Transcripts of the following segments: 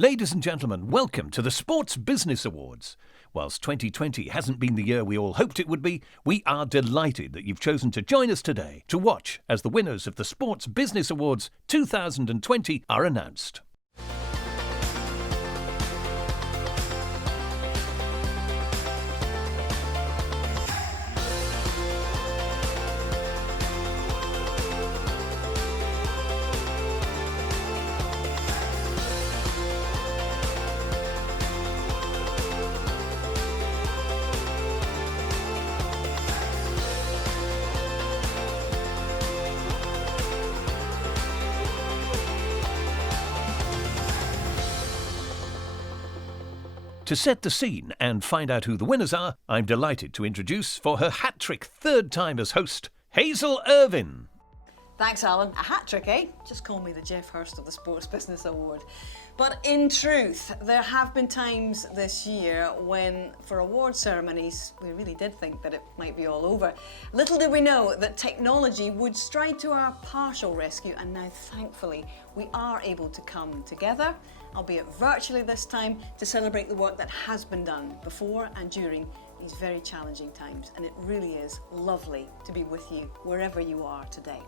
Ladies and gentlemen, welcome to the Sports Business Awards. Whilst 2020 hasn't been the year we all hoped it would be, we are delighted that you've chosen to join us today to watch as the winners of the Sports Business Awards 2020 are announced. To set the scene and find out who the winners are, I'm delighted to introduce, for her hat-trick third time as host, Hazel Irvin. Thanks, Alan. A hat-trick, eh? Just call me the Jeff Hurst of the Sports Business Award. But in truth, there have been times this year when, for award ceremonies, we really did think that it might be all over. Little did we know that technology would stride to our partial rescue, and now, thankfully, we are able to come together, albeit virtually this time, to celebrate the work that has been done before and during these very challenging times. And it really is lovely to be with you wherever you are today.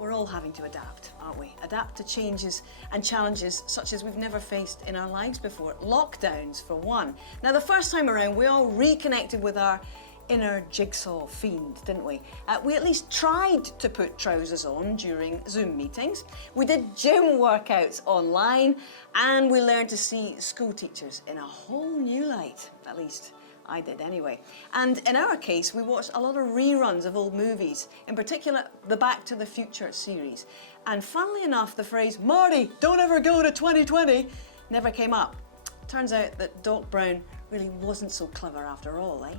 We're all having to adapt, aren't we? Adapt to changes and challenges such as we've never faced in our lives before. Lockdowns, for one. Now, the first time around, we all reconnected with our inner jigsaw fiend, didn't we? We at least tried to put trousers on during Zoom meetings. We did gym workouts online, and we learned to see school teachers in a whole new light, at least I did anyway. And in our case, we watched a lot of reruns of old movies, in particular the Back to the Future series. And funnily enough, the phrase, "Marty, don't ever go to 2020, never came up. Turns out that Doc Brown really wasn't so clever after all, eh?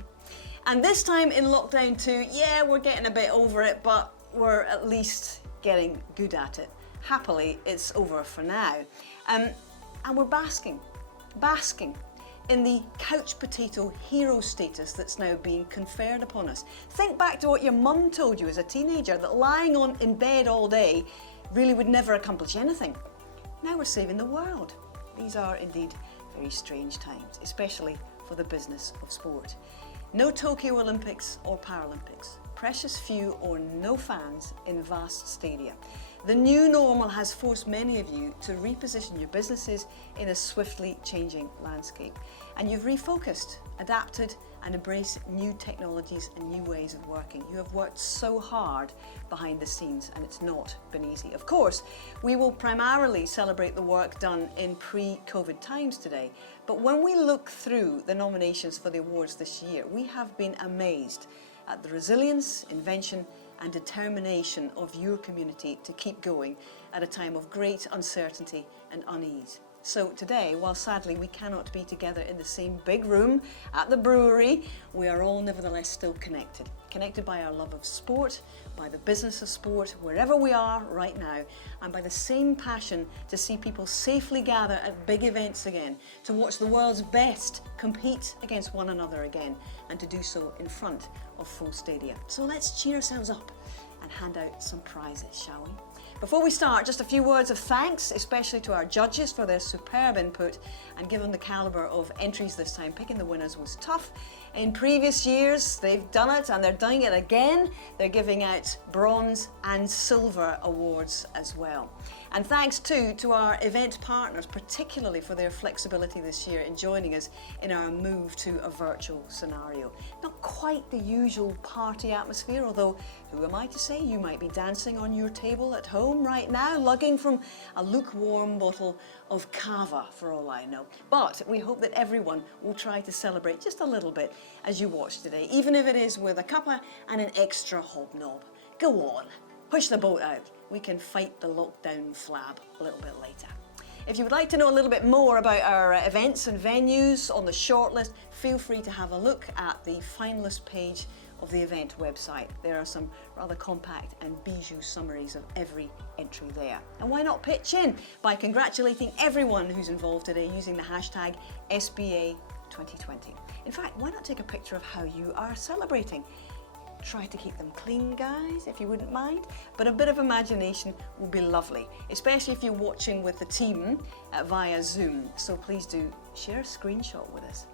And this time in lockdown 2, yeah, we're getting a bit over it, but we're at least getting good at it. Happily, it's over for now. And we're basking in the couch potato hero status that's now being conferred upon us. Think back to what your mum told you as a teenager, that lying in bed all day really would never accomplish anything. Now we're saving the world. These are indeed very strange times, especially for the business of sport. No Tokyo Olympics or Paralympics. Precious few or no fans in vast stadia. The new normal has forced many of you to reposition your businesses in a swiftly changing landscape. And you've refocused, adapted, and embraced new technologies and new ways of working. You have worked so hard behind the scenes, and it's not been easy. Of course, we will primarily celebrate the work done in pre-COVID times today. But when we look through the nominations for the awards this year, we have been amazed at the resilience, invention, and determination of your community to keep going at a time of great uncertainty and unease. So today, while sadly we cannot be together in the same big room at the brewery, we are all nevertheless still connected. Connected by our love of sport, by the business of sport, wherever we are right now, and by the same passion to see people safely gather at big events again, to watch the world's best compete against one another again, and to do so in front of full stadia. So let's cheer ourselves up and hand out some prizes, shall we? Before we start, just a few words of thanks, especially to our judges for their superb input, and given the calibre of entries this time, picking the winners was tough. In previous years, they've done it and they're doing it again. They're giving out bronze and silver awards as well. And thanks too to our event partners, particularly for their flexibility this year in joining us in our move to a virtual scenario. Not quite the usual party atmosphere, although who am I to say? You might be dancing on your table at home right now, lugging from a lukewarm bottle of cava, for all I know. But we hope that everyone will try to celebrate just a little bit as you watch today, even if it is with a cuppa and an extra hobnob. Go on, push the boat out. We can fight the lockdown flab a little bit later. If you would like to know a little bit more about our events and venues on the shortlist, feel free to have a look at the finalist page of the event website. There are some rather compact and bijou summaries of every entry there. And why not pitch in by congratulating everyone who's involved today using the hashtag SBA2020. In fact, why not take a picture of how you are celebrating? Try to keep them clean, guys, if you wouldn't mind. But a bit of imagination will be lovely, especially if you're watching with the team via Zoom. So please do share a screenshot with us.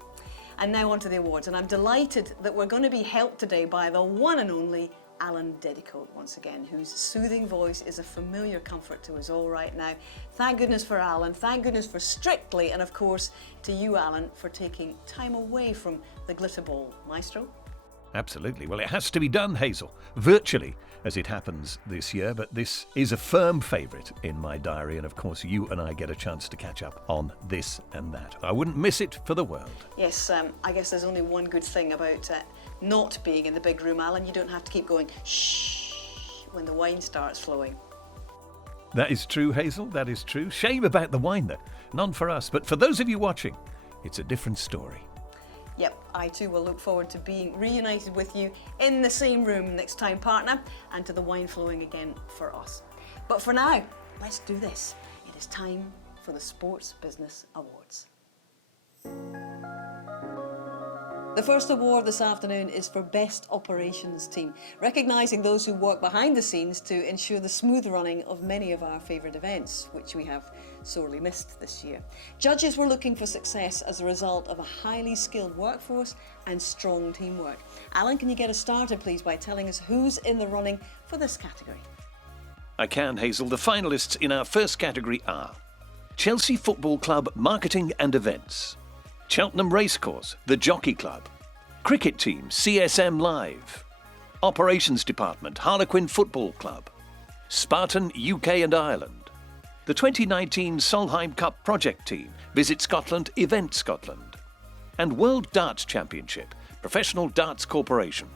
And now on to the awards. And I'm delighted that we're going to be helped today by the one and only Alan Dedicoat, once again, whose soothing voice is a familiar comfort to us all right now. Thank goodness for Alan, thank goodness for Strictly, and of course to you, Alan, for taking time away from the glitter ball. Maestro? Absolutely. Well, it has to be done, Hazel, virtually as it happens this year, but this is a firm favourite in my diary, and of course you and I get a chance to catch up on this and that. I wouldn't miss it for the world. Yes, I guess there's only one good thing about not being in the big room, Alan. You don't have to keep going shh when the wine starts flowing. That is true, Hazel, that is true. Shame about the wine, though. None for us, but for those of you watching, it's a different story. Yep, I too will look forward to being reunited with you in the same room next time, partner, and to the wine flowing again for us. But for now, let's do this. It is time for the Sports Business Awards. The first award this afternoon is for Best Operations Team, recognising those who work behind the scenes to ensure the smooth running of many of our favourite events, which we have sorely missed this year. Judges were looking for success as a result of a highly skilled workforce and strong teamwork. Alan, can you get us started, please, by telling us who's in the running for this category? I can, Hazel. The finalists in our first category are Chelsea Football Club Marketing and Events, Cheltenham Racecourse, the Jockey Club, Cricket Team, CSM Live, Operations Department, Harlequin Football Club, Spartan UK and Ireland, the 2019 Solheim Cup Project Team, Visit Scotland, Event Scotland, and World Darts Championship, Professional Darts Corporation.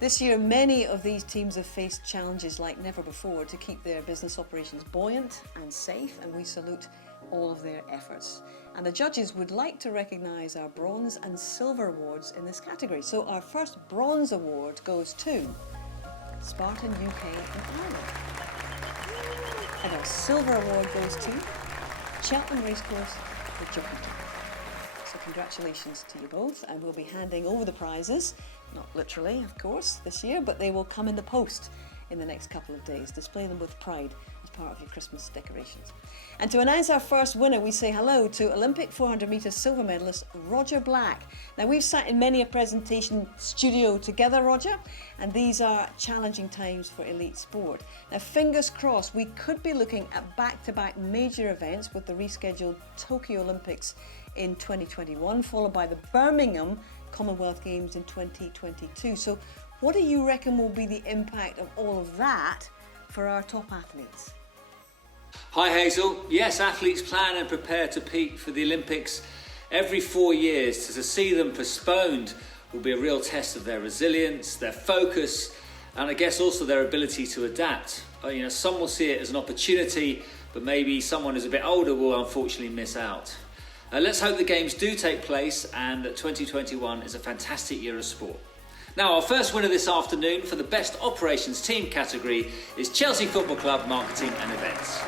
This year, many of these teams have faced challenges like never before to keep their business operations buoyant and safe, and we salute all of their efforts. And the judges would like to recognise our bronze and silver awards in this category. So our first bronze award goes to Spartan UK and Ireland. And our silver award goes to Cheltenham Racecourse, the Jockey Club. So congratulations to you both, and we'll be handing over the prizes, not literally of course this year, but they will come in the post in the next couple of days. Display them with pride as part of your Christmas decorations. And to announce our first winner, we say hello to Olympic 400 metres silver medalist Roger Black. Now, we've sat in many a presentation studio together, Roger, and these are challenging times for elite sport. Now, fingers crossed, we could be looking at back-to-back major events with the rescheduled Tokyo Olympics in 2021, followed by the Birmingham Commonwealth Games in 2022. So what do you reckon will be the impact of all of that for our top athletes? Hi Hazel. Yes, athletes plan and prepare to peak for the Olympics every 4 years. To see them postponed will be a real test of their resilience, their focus, and I guess also their ability to adapt. Some will see it as an opportunity, but maybe someone who's a bit older will unfortunately miss out. Let's hope the games do take place and that 2021 is a fantastic year of sport. Now, our first winner this afternoon for the Best Operations Team category is Chelsea Football Club Marketing and Events.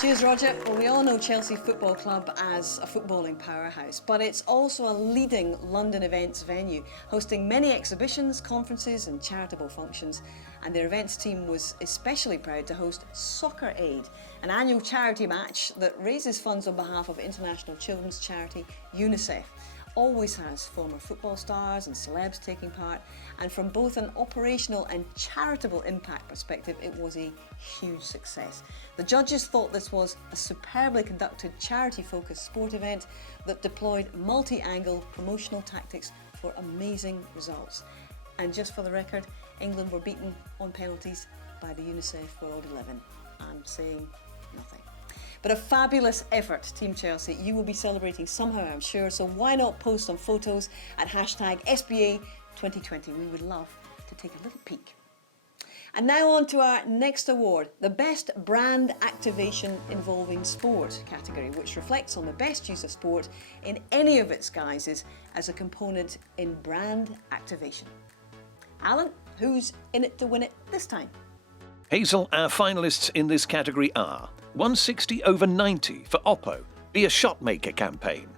Cheers, Roger. Well, we all know Chelsea Football Club as a footballing powerhouse, but it's also a leading London events venue, hosting many exhibitions, conferences and charitable functions. And their events team was especially proud to host Soccer Aid, an annual charity match that raises funds on behalf of international children's charity UNICEF. Always has former football stars and celebs taking part, and from both an operational and charitable impact perspective, it was a huge success. The judges thought this was a superbly conducted charity-focused sport event that deployed multi-angle promotional tactics for amazing results. And just for the record, England were beaten on penalties by the UNICEF World 11. I'm saying nothing. But a fabulous effort, Team Chelsea. You will be celebrating somehow, I'm sure, so why not post some photos at hashtag SBA2020. We would love to take a little peek. And now on to our next award, the Best Brand Activation Involving Sport category, which reflects on the best use of sport in any of its guises as a component in brand activation. Alan, who's in it to win it this time? Hazel, our finalists in this category are 160/90 for Oppo, Be a Shotmaker campaign,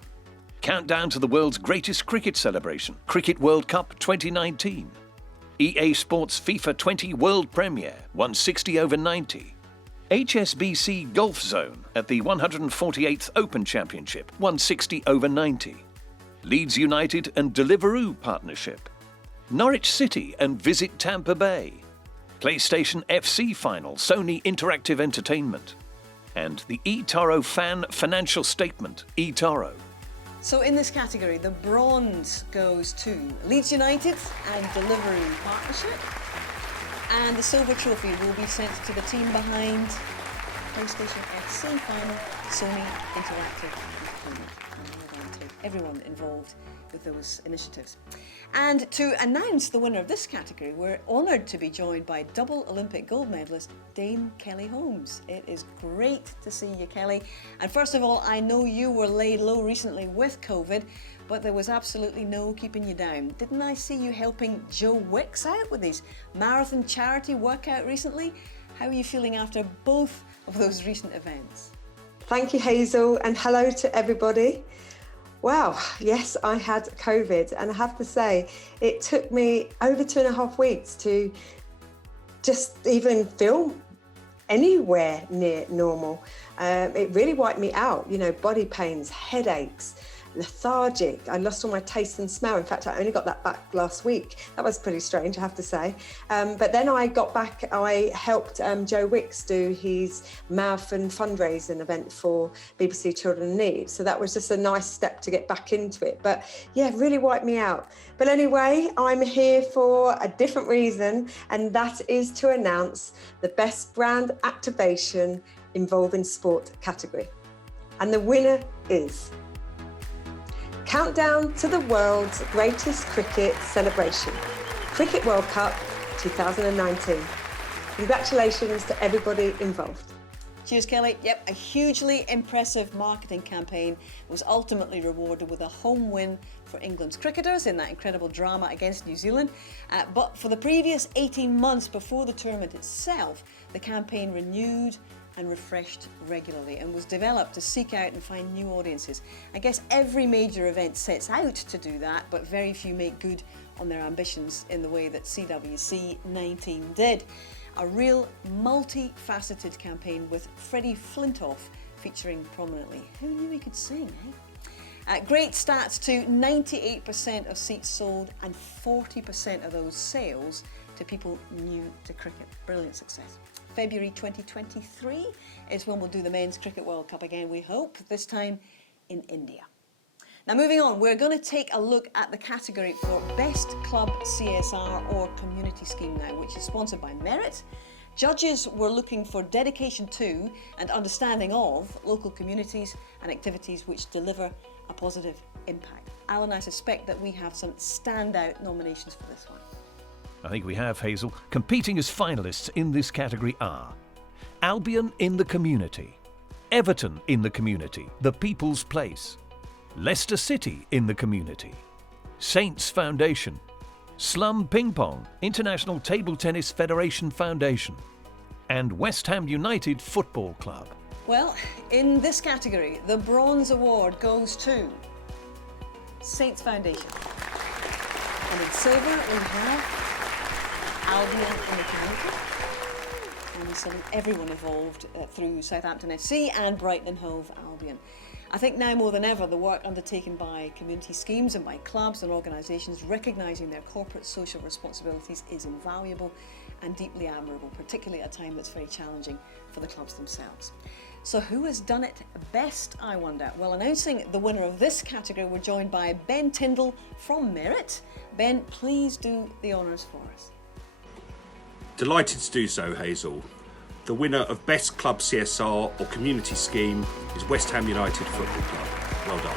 Countdown to the world's greatest cricket celebration, Cricket World Cup 2019. EA Sports FIFA 20 World Premiere, 160 over 90. HSBC Golf Zone at the 148th Open Championship, 160 over 90. Leeds United and Deliveroo partnership. Norwich City and Visit Tampa Bay. PlayStation FC Final, Sony Interactive Entertainment. And the eToro Fan Financial Statement, eToro. So in this category, the bronze goes to Leeds United and Deliveroo partnership. And the silver trophy will be sent to the team behind PlayStation FC Final, Sony Interactive Entertainment. And well done to everyone involved with those initiatives. And to announce the winner of this category, we're honoured to be joined by double Olympic gold medalist Dame Kelly Holmes. It is great to see you, Kelly. And first of all, I know you were laid low recently with COVID, but there was absolutely no keeping you down. Didn't I see you helping Joe Wicks out with his marathon charity workout recently? How are you feeling after both of those recent events? Thank you, Hazel, and hello to everybody. Wow, yes, I had COVID, and I have to say, it took me over 2.5 weeks to just even feel anywhere near normal. It really wiped me out, body pains, headaches, lethargic. I lost all my taste and smell. In fact, I only got that back last week. That was pretty strange, I have to say. But then I got back, I helped Joe Wicks do his marathon fundraising event for BBC Children in Need. So that was just a nice step to get back into it. But yeah, really wiped me out. But anyway, I'm here for a different reason, and that is to announce the best brand activation involving sport category. And the winner is Countdown to the world's greatest cricket celebration, Cricket World Cup 2019. Congratulations to everybody involved. Cheers, Kelly. Yep, a hugely impressive marketing campaign was ultimately rewarded with a home win for England's cricketers in that incredible drama against New Zealand. But for the previous 18 months before the tournament itself, the campaign renewed and refreshed regularly and was developed to seek out and find new audiences. I guess every major event sets out to do that, but very few make good on their ambitions in the way that CWC 19 did. A real multifaceted campaign with Freddie Flintoff featuring prominently. Who knew he could sing, eh? Great stats too, 98% of seats sold and 40% of those sales to people new to cricket. Brilliant success. February 2023 is when we'll do the Men's Cricket World Cup again, we hope, this time in India. Now moving on, we're going to take a look at the category for Best Club CSR or Community Scheme now, which is sponsored by Merit. Judges were looking for dedication to and understanding of local communities and activities which deliver a positive impact. Alan, I suspect that we have some standout nominations for this one. I think we have, Hazel. Competing as finalists in this category are Albion in the Community, Everton in the Community, The People's Place, Leicester City in the Community, Saints Foundation, Slum Ping Pong, International Table Tennis Federation Foundation, and West Ham United Football Club. Well, in this category, the Bronze Award goes to Saints Foundation. And in silver, we have Albion in the Community, and we salute everyone involved through Southampton FC and Brighton and Hove Albion. I think now more than ever the work undertaken by community schemes and by clubs and organisations recognising their corporate social responsibilities is invaluable and deeply admirable, particularly at a time that's very challenging for the clubs themselves. So who has done it best, I wonder? Well, announcing the winner of this category, we're joined by Ben Tyndall from Merit. Ben, please do the honours for us. Delighted to do so, Hazel. The winner of Best Club CSR or Community Scheme is West Ham United Football Club. Well done.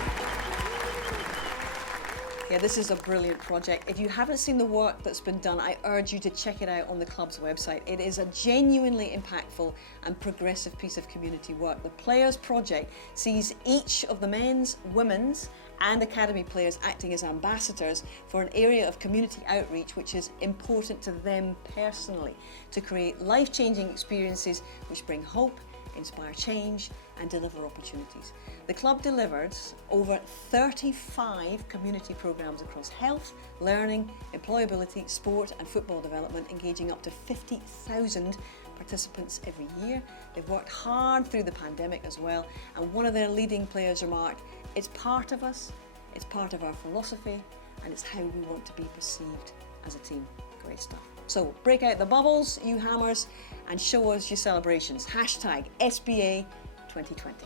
Yeah, this is a brilliant project. If you haven't seen the work that's been done, I urge you to check it out on the club's website. It is a genuinely impactful and progressive piece of community work. The Players Project sees each of the men's, women's and academy players acting as ambassadors for an area of community outreach which is important to them personally, to create life-changing experiences which bring hope, inspire change and deliver opportunities. The club delivered over 35 community programmes across health, learning, employability, sport and football development, engaging up to 50,000 participants every year. They've worked hard through the pandemic as well, and one of their leading players remarked, "It's part of us, it's part of our philosophy, and it's how we want to be perceived as a team." Great stuff. So break out the bubbles, you hammers, and show us your celebrations. Hashtag SBA 2020.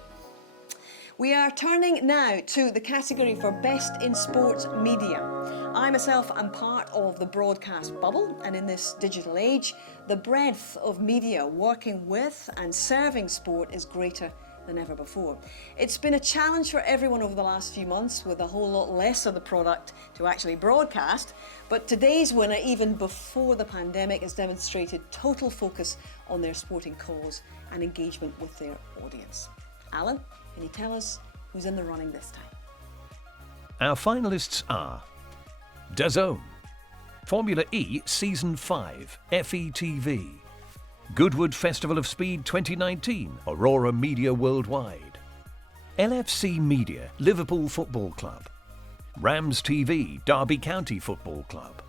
We are turning now to the category for Best in Sports Media. I myself am part of the broadcast bubble, and in this digital age, the breadth of media working with and serving sport is greater than ever before. It's been a challenge for everyone over the last few months, with a whole lot less of the product to actually broadcast, but today's winner, even before the pandemic, has demonstrated total focus on their sporting cause and engagement with their audience. Alan, can you tell us who's in the running this time? Our finalists are DAZN, Formula E Season 5, FETV, Goodwood Festival of Speed 2019, Aurora Media Worldwide, LFC Media, Liverpool Football Club, Rams TV, Derby County Football Club,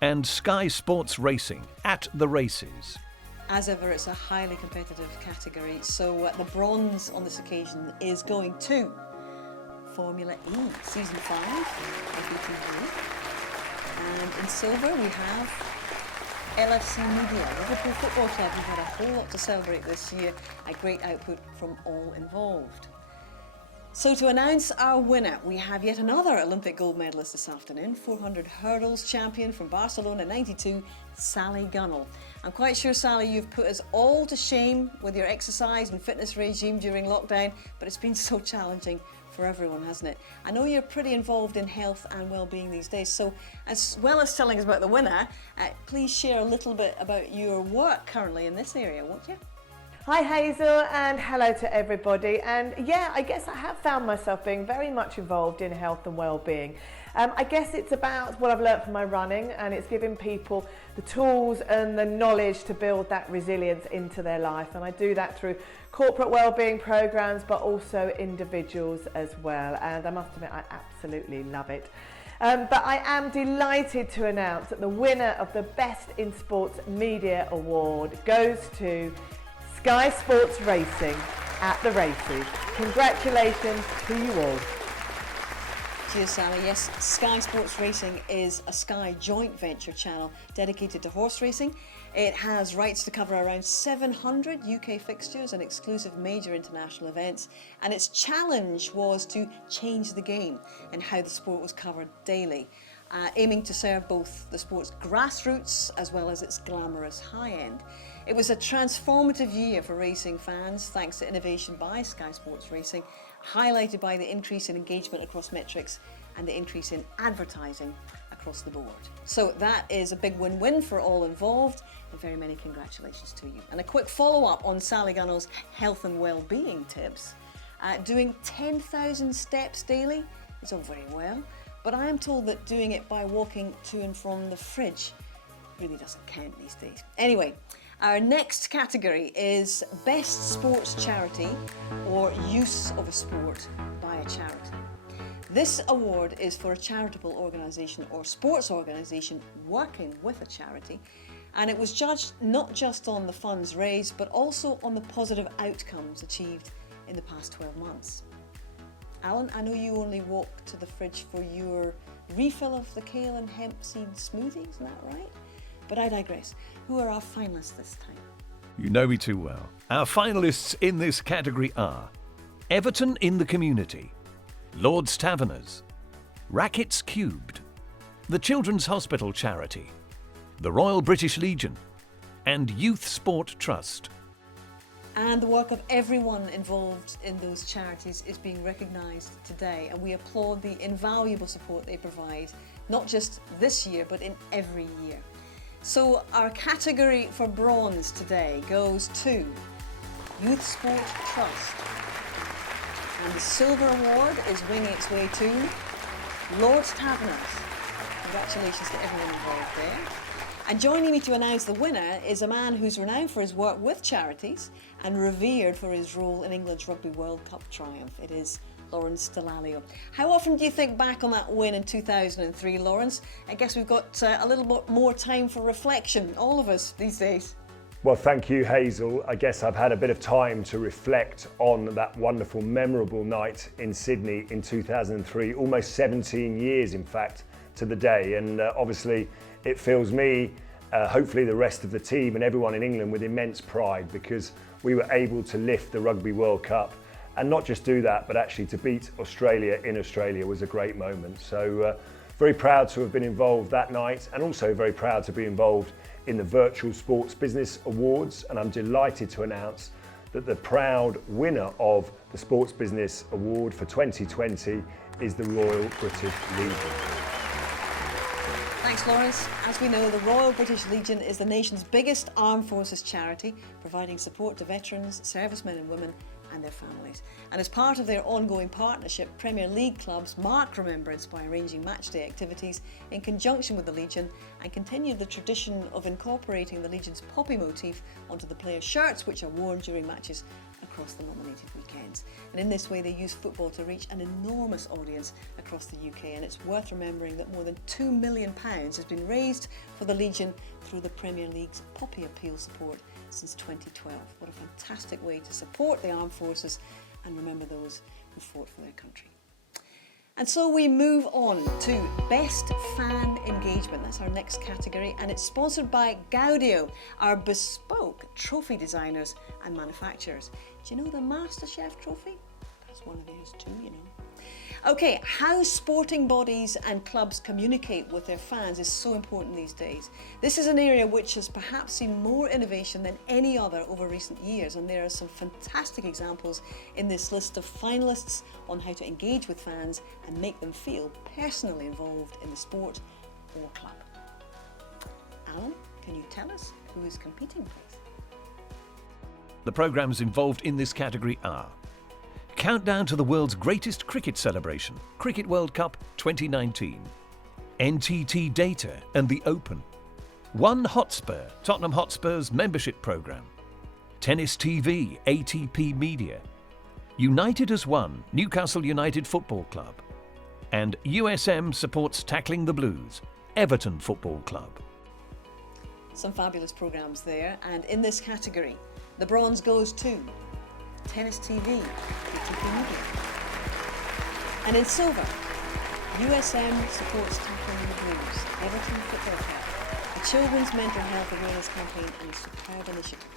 and Sky Sports Racing, At the Races. As ever, it's a highly competitive category, so the bronze on this occasion is going to Formula E Season 5, FETV, and in silver we have LFC Media, Liverpool Football Club, who've had a whole lot to celebrate this year, a great output from all involved. So to announce our winner, we have yet another Olympic gold medalist this afternoon, 400 hurdles champion from Barcelona 92, Sally Gunnell. I'm quite sure, Sally, you've put us all to shame with your exercise and fitness regime during lockdown, but it's been so challenging for everyone, hasn't it? I know you're pretty involved in health and well-being these days, so as well as telling us about the winner, please share a little bit about your work currently in this area, won't you? Hi Hazel, and hello to everybody. And yeah, I guess I have found myself being very much involved in health and well-being. I guess it's about what I've learnt from my running, and it's giving people the tools and the knowledge to build that resilience into their life. And I do that through corporate well-being programs, but also individuals as well. And I must admit, I absolutely love it. But I am delighted to announce that the winner of the Best in Sports Media Award goes to Sky Sports Racing, At the Races. Congratulations to you all. Cheers, Sally. Yes, Sky Sports Racing is a Sky joint venture channel dedicated to horse racing. It has rights to cover around 700 UK fixtures and exclusive major international events, and its challenge was to change the game and how the sport was covered daily, aiming to serve both the sport's grassroots as well as its glamorous high end. It was a transformative year for racing fans, thanks to innovation by Sky Sports Racing, highlighted by the increase in engagement across metrics and the increase in advertising across the board. So that is a big win-win for all involved, and very many congratulations to you. And a quick follow-up on Sally Gunnell's health and well-being tips. Doing 10,000 steps daily is all very well, but I am told that doing it by walking to and from the fridge really doesn't count these days. Anyway, our next category is Best Sports Charity or Use of a Sport by a Charity. This award is for a charitable organisation or sports organisation working with a charity, and it was judged not just on the funds raised but also on the positive outcomes achieved in the past 12 months. Alan, I know you only walk to the fridge for your refill of the kale and hemp seed smoothie, isn't that right? But I digress. Who are our finalists this time? You know me too well. Our finalists in this category are Everton in the Community, Lord's Taverners, Rackets Cubed, the Children's Hospital Charity, the Royal British Legion, and Youth Sport Trust. And the work of everyone involved in those charities is being recognised today, and we applaud the invaluable support they provide, not just this year, but in every year. So our category for bronze today goes to Youth Sport Trust. And the silver award is winging its way to Lord's Taverners. Congratulations to everyone involved there. And joining me to announce the winner is a man who's renowned for his work with charities and revered for his role in England's Rugby World Cup triumph. It is Lawrence Dallaglio. How often do you think back on that win in 2003, Lawrence? I guess we've got a little bit more time for reflection, all of us these days. Well, thank you, Hazel. I guess I've had a bit of time to reflect on that wonderful, memorable night in Sydney in 2003, almost 17 years, in fact, to the day. And obviously, it fills me, hopefully the rest of the team and everyone in England with immense pride, because we were able to lift the Rugby World Cup, and not just do that, but actually to beat Australia in Australia was a great moment. So very proud to have been involved that night, and also very proud to be involved in the Virtual Sports Business Awards. And I'm delighted to announce that the proud winner of the Sports Business Award for 2020 is the Royal British Legion. Thanks, Lawrence. As we know, the Royal British Legion is the nation's biggest armed forces charity, providing support to veterans, servicemen and women and their families. And as part of their ongoing partnership, Premier League clubs mark remembrance by arranging match day activities in conjunction with the Legion, and continued the tradition of incorporating the Legion's poppy motif onto the players' shirts, which are worn during matches across the nominated weekends. And in this way, they use football to reach an enormous audience across the UK. And it's worth remembering that more than £2 million has been raised for the Legion through the Premier League's Poppy Appeal support since 2012. What a fantastic way to support the armed forces and remember those who fought for their country. And so we move on to Best Fan Engagement. That's our next category, and it's sponsored by Gaudio, our bespoke trophy designers and manufacturers. Do you know the MasterChef trophy? That's one of theirs too, you know. Okay, how sporting bodies and clubs communicate with their fans is so important these days. This is an area which has perhaps seen more innovation than any other over recent years, and there are some fantastic examples in this list of finalists on how to engage with fans and make them feel personally involved in the sport or club. Alan, can you tell us who is competing, please? The programmes involved in this category are Countdown to the world's greatest cricket celebration, Cricket World Cup 2019, NTT Data and the Open, One Hotspur, Tottenham Hotspur's membership programme, Tennis TV, ATP Media, United as One, Newcastle United Football Club, and USM supports Tackling the Blues, Everton Football Club. Some fabulous programmes there, and in this category, the bronze goes to Tennis TV, ATP Media. And in silver, USM supports Tackling the Blues, Everton Football Club, the Children's Mental Health Awareness Campaign and a superb initiative.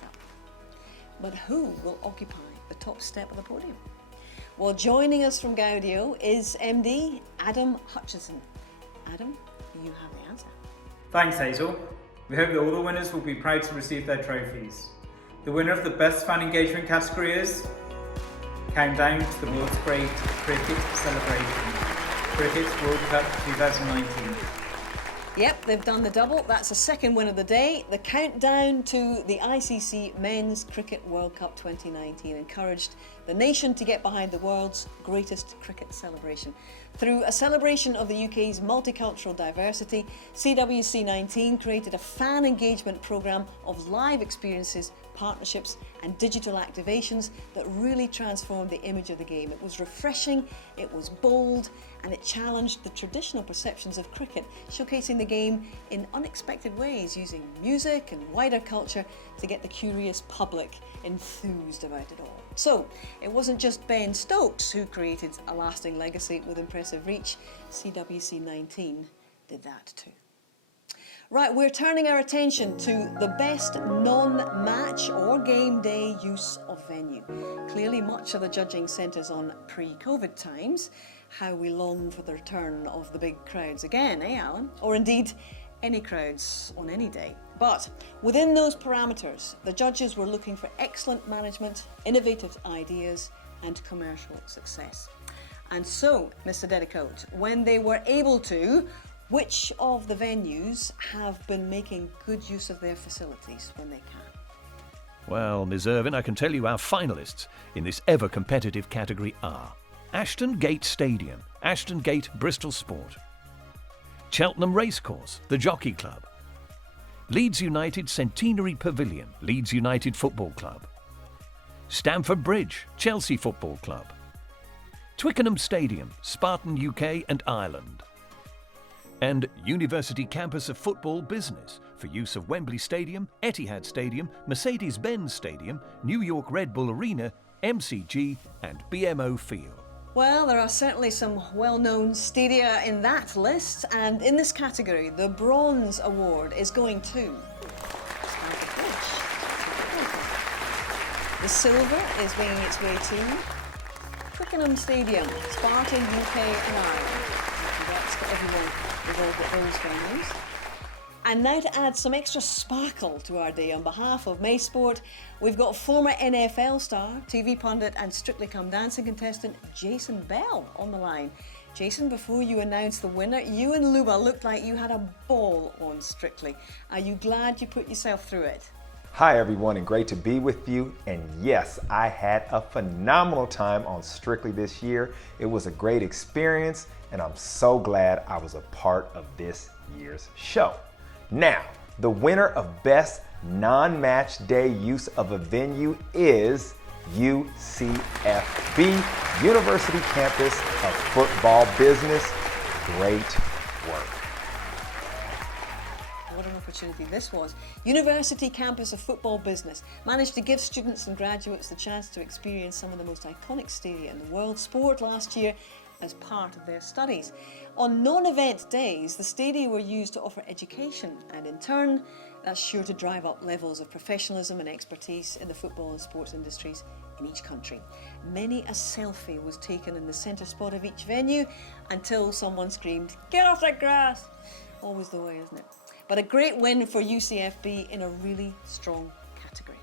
But who will occupy the top step of the podium? Well, joining us from Gaudio is MD Adam Hutchison. Adam, you have the answer. Thanks, Hazel. We hope that all the winners will be proud to receive their trophies. The winner of the Best Fan Engagement category is Countdown to the World's Great Cricket Celebration, Cricket World Cup 2019. Yep, they've done the double. That's the second win of the day. The countdown to the ICC Men's Cricket World Cup 2019 encouraged the nation to get behind the world's greatest cricket celebration. Through a celebration of the UK's multicultural diversity, CWC 19 created a fan engagement programme of live experiences, partnerships and digital activations that really transformed the image of the game. It was refreshing, it was bold, and it challenged the traditional perceptions of cricket, showcasing the game in unexpected ways, using music and wider culture to get the curious public enthused about it all. So, it wasn't just Ben Stokes who created a lasting legacy with impressive reach. CWC 19 did that too. Right, we're turning our attention to the best non-match or game day use of venue. Clearly, much of the judging centres on pre-COVID times, how we long for the return of the big crowds again, Alan? Or indeed, any crowds on any day. But within those parameters, the judges were looking for excellent management, innovative ideas and commercial success. And so, Mr. Dedicote, when they were able to, which of the venues have been making good use of their facilities when they can? Well, Ms. Irvin, I can tell you our finalists in this ever-competitive category are Ashton Gate Stadium, Ashton Gate Bristol Sport, Cheltenham Racecourse, the Jockey Club, Leeds United Centenary Pavilion, Leeds United Football Club. Stamford Bridge, Chelsea Football Club. Twickenham Stadium, Spartan UK and Ireland. And University Campus of Football Business for use of Wembley Stadium, Etihad Stadium, Mercedes-Benz Stadium, New York Red Bull Arena, MCG and BMO Field. Well, there are certainly some well-known stadia in that list, and in this category, the Bronze Award is going to Stamford Bridge. The Silver is winging its way to Twickenham Stadium, Spartan UK and Ireland. Congrats to everyone involved at those venues. And now to add some extra sparkle to our day on behalf of May Sport, we've got former NFL star, TV pundit and Strictly Come Dancing contestant Jason Bell on the line. Jason, before you announced the winner, you and Luba looked like you had a ball on Strictly. Are you glad you put yourself through it? Hi everyone, and great to be with you. And yes, I had a phenomenal time on Strictly this year. It was a great experience, and I'm so glad I was a part of this year's show. Now, the winner of Best Non-Match Day Use of a Venue is UCFB, University Campus of Football Business. Great work. What an opportunity this was. University Campus of Football Business managed to give students and graduates the chance to experience some of the most iconic stadia in the world sport last year as part of their studies. On non-event days, the stadia were used to offer education, and in turn, that's sure to drive up levels of professionalism and expertise in the football and sports industries in each country. Many a selfie was taken in the centre spot of each venue until someone screamed, "Get off that grass!" Always the way, isn't it? But a great win for UCFB in a really strong category.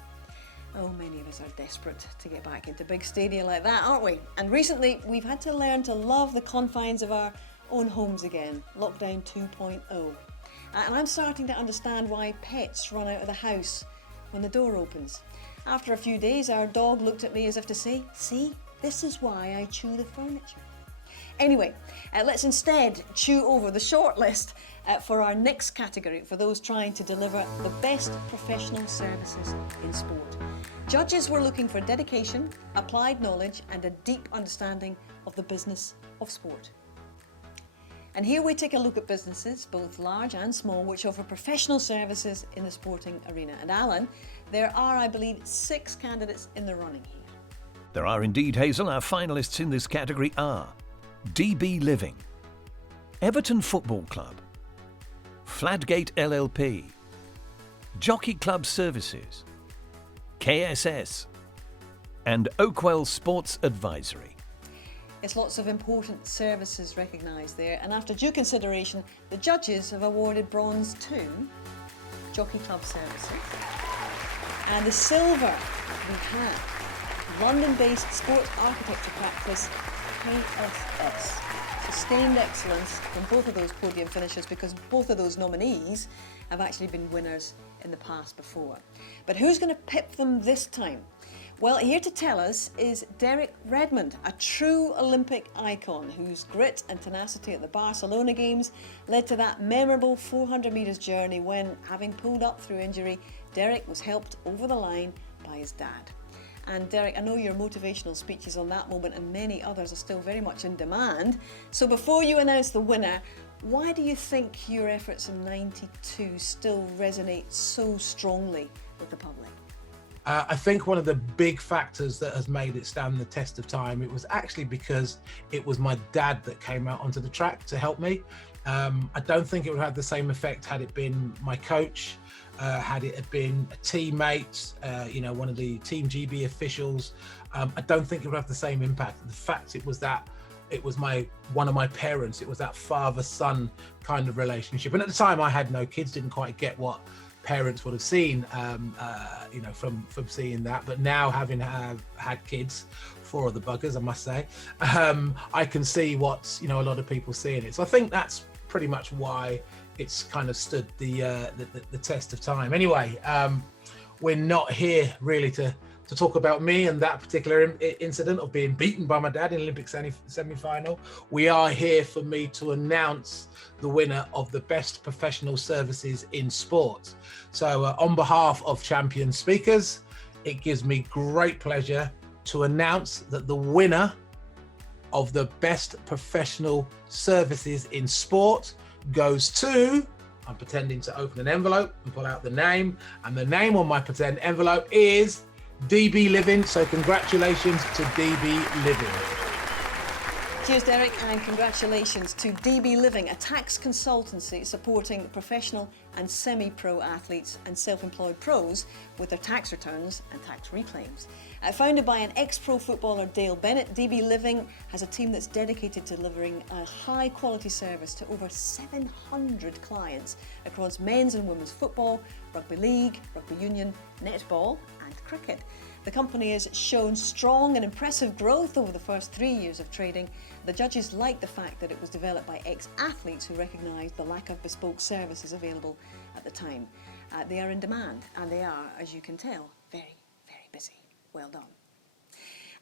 Oh, many of us are desperate to get back into big stadia like that, aren't we? And recently, we've had to learn to love the confines of our own homes again, lockdown 2.0. And I'm starting to understand why pets run out of the house when the door opens. After a few days, our dog looked at me as if to say, "See, this is why I chew the furniture." Anyway, let's instead chew over the short list for our next category, for those trying to deliver the best professional services in sport. Judges were looking for dedication, applied knowledge and a deep understanding of the business of sport. And here we take a look at businesses, both large and small, which offer professional services in the sporting arena. And Alan, there are, I believe, 6 candidates in the running here. There are indeed, Hazel. Our finalists in this category are DB Living, Everton Football Club, Fladgate LLP, Jockey Club Services, KSS, and Oakwell Sports Advisory. It's lots of important services recognised there, and after due consideration, the judges have awarded bronze to Jockey Club Services. And the silver we have London-based sports architecture practice, KSS. Sustained excellence from both of those podium finishes, because both of those nominees have actually been winners in the past before. But who's going to pip them this time? Well, here to tell us is Derek Redmond, a true Olympic icon whose grit and tenacity at the Barcelona Games led to that memorable 400 metres journey when, having pulled up through injury, Derek was helped over the line by his dad. And Derek, I know your motivational speeches on that moment and many others are still very much in demand. So before you announce the winner, why do you think your efforts in '92 still resonate so strongly with the public? I think one of the big factors that has made it stand the test of time, it was actually because it was my dad that came out onto the track to help me. I don't think it would have the same effect had it been my coach, had it been a teammate, one of the Team GB officials. I don't think it would have the same impact. The fact it was one of my parents, it was that father-son kind of relationship. And at the time I had no kids, didn't quite get what parents would have seen, from seeing that. But now having had kids, 4 of the buggers, I must say, I can see what, a lot of people see in it. So I think that's pretty much why it's kind of stood the test of time. Anyway, we're not here really to to talk about me and that particular incident of being beaten by my dad in Olympic semi-final. We are here for me to announce the winner of the Best Professional Services in Sport. So on behalf of Champion Speakers, it gives me great pleasure to announce that the winner of the Best Professional Services in Sport goes to, I'm pretending to open an envelope and pull out the name, and the name on my pretend envelope is DB Living. So congratulations to DB Living. Cheers, Derek, and congratulations to DB Living, a tax consultancy supporting professional and semi-pro athletes and self-employed pros with their tax returns and tax reclaims. Founded by an ex-pro footballer, Dale Bennett, DB Living has a team that's dedicated to delivering a high-quality service to over 700 clients across men's and women's football, rugby league, rugby union, netball and cricket. The company has shown strong and impressive growth over the first 3 years of trading. The judges like the fact that it was developed by ex-athletes who recognised the lack of bespoke services available at the time. They are in demand, and they are, as you can tell, very, very busy. Well done.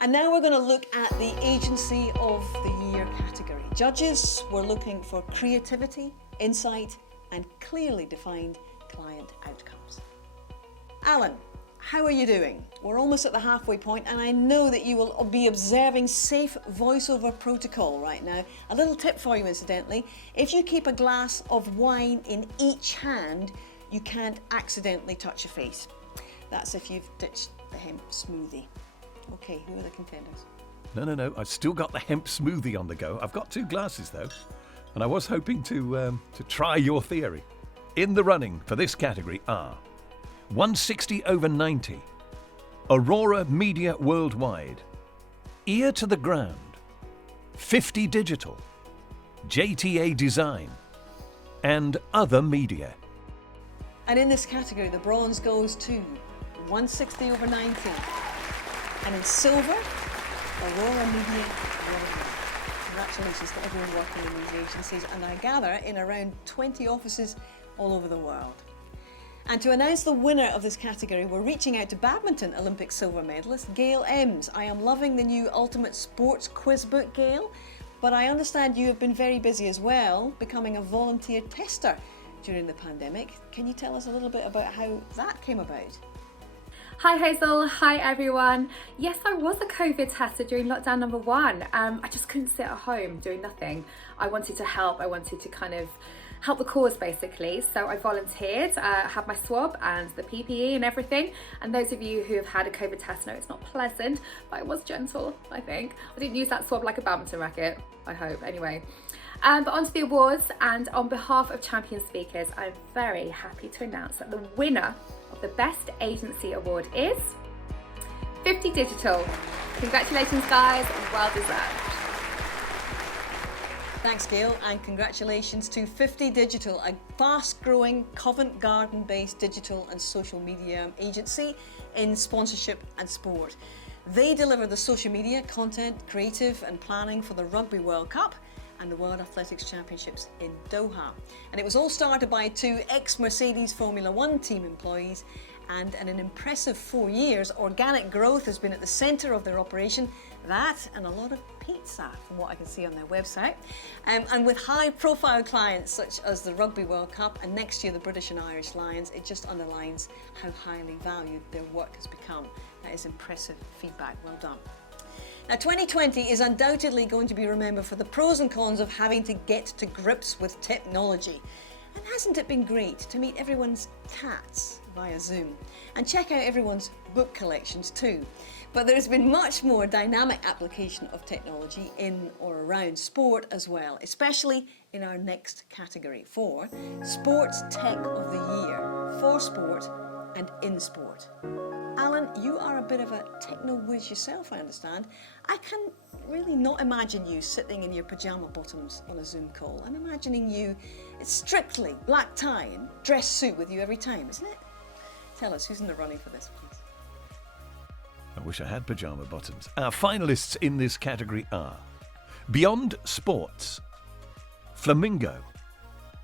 And now we're going to look at the Agency of the Year category. Judges were looking for creativity, insight, and clearly defined client outcomes. Alan, how are you doing? We're almost at the halfway point, and I know that you will be observing safe voiceover protocol right now. A little tip for you, incidentally. If you keep a glass of wine in each hand, you can't accidentally touch your face. That's if you've ditched the hemp smoothie. Okay, who are the contenders? No. I've still got the hemp smoothie on the go. I've got 2 glasses, though, and I was hoping to try your theory. In the running for this category are 160 over 90, Aurora Media Worldwide, Ear to the Ground, 50 Digital, JTA Design, and Other Media. And in this category, the bronze goes to 160 over 90. And in silver, Aurora Media Worldwide. Congratulations to everyone working in these agencies, and I gather in around 20 offices all over the world. And to announce the winner of this category, we're reaching out to badminton Olympic silver medalist Gail Ems. I am loving the new Ultimate Sports Quiz book, Gail, but I understand you have been very busy as well, becoming a volunteer tester during the pandemic. Can you tell us a little bit about how that came about? Hi Hazel, hi everyone. Yes, I was a COVID tester during lockdown number 1. I just couldn't sit at home doing nothing. I wanted to help, I wanted to kind of help the cause basically. So I volunteered, had my swab and the PPE and everything. And those of you who have had a COVID test know it's not pleasant, but it was gentle, I think. I didn't use that swab like a badminton racket, I hope, anyway. But onto the awards, and on behalf of Champion Speakers, I'm very happy to announce that the winner of the Best Agency Award is 50 Digital. Congratulations guys, well deserved. Thanks, Gail, and congratulations to 50 Digital, a fast-growing Covent Garden-based digital and social media agency in sponsorship and sport. They deliver the social media, content, creative and planning for the Rugby World Cup and the World Athletics Championships in Doha. And it was all started by 2 ex-Mercedes Formula One team employees, and in an impressive 4 years, organic growth has been at the centre of their operation. That and a lot of pizza, from what I can see on their website. And with high-profile clients such as the Rugby World Cup and next year the British and Irish Lions, it just underlines how highly valued their work has become. That is impressive feedback. Well done. Now, 2020 is undoubtedly going to be remembered for the pros and cons of having to get to grips with technology. And hasn't it been great to meet everyone's cats via Zoom and check out everyone's book collections too? But there's been much more dynamic application of technology in or around sport as well, especially in our next category for Sports Tech of the Year, for sport and in sport. Alan, you are a bit of a techno whiz yourself, I understand. I can really not imagine you sitting in your pyjama bottoms on a Zoom call. I'm imagining you, it's strictly black tie and dress suit with you every time, isn't it? Tell us, who's in the running for this, please? I wish I had pyjama bottoms. Our finalists in this category are Beyond Sports, Flamingo,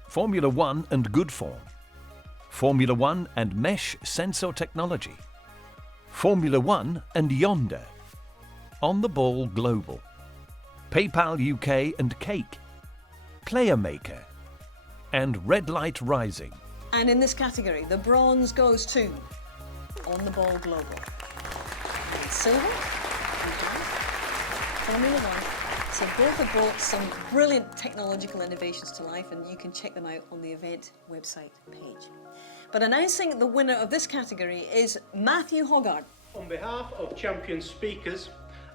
Formula One and Good Form, Formula One and Mesh Sensor Technology, Formula One and Yonder, On the Ball Global, PayPal UK and Cake, Player Maker, and Red Light Rising. And in this category, the bronze goes to On the Ball Global. And silver, we have Formula One. So both have brought some brilliant technological innovations to life, and you can check them out on the event website page. But announcing the winner of this category is Matthew Hoggard. On behalf of Champion Speakers,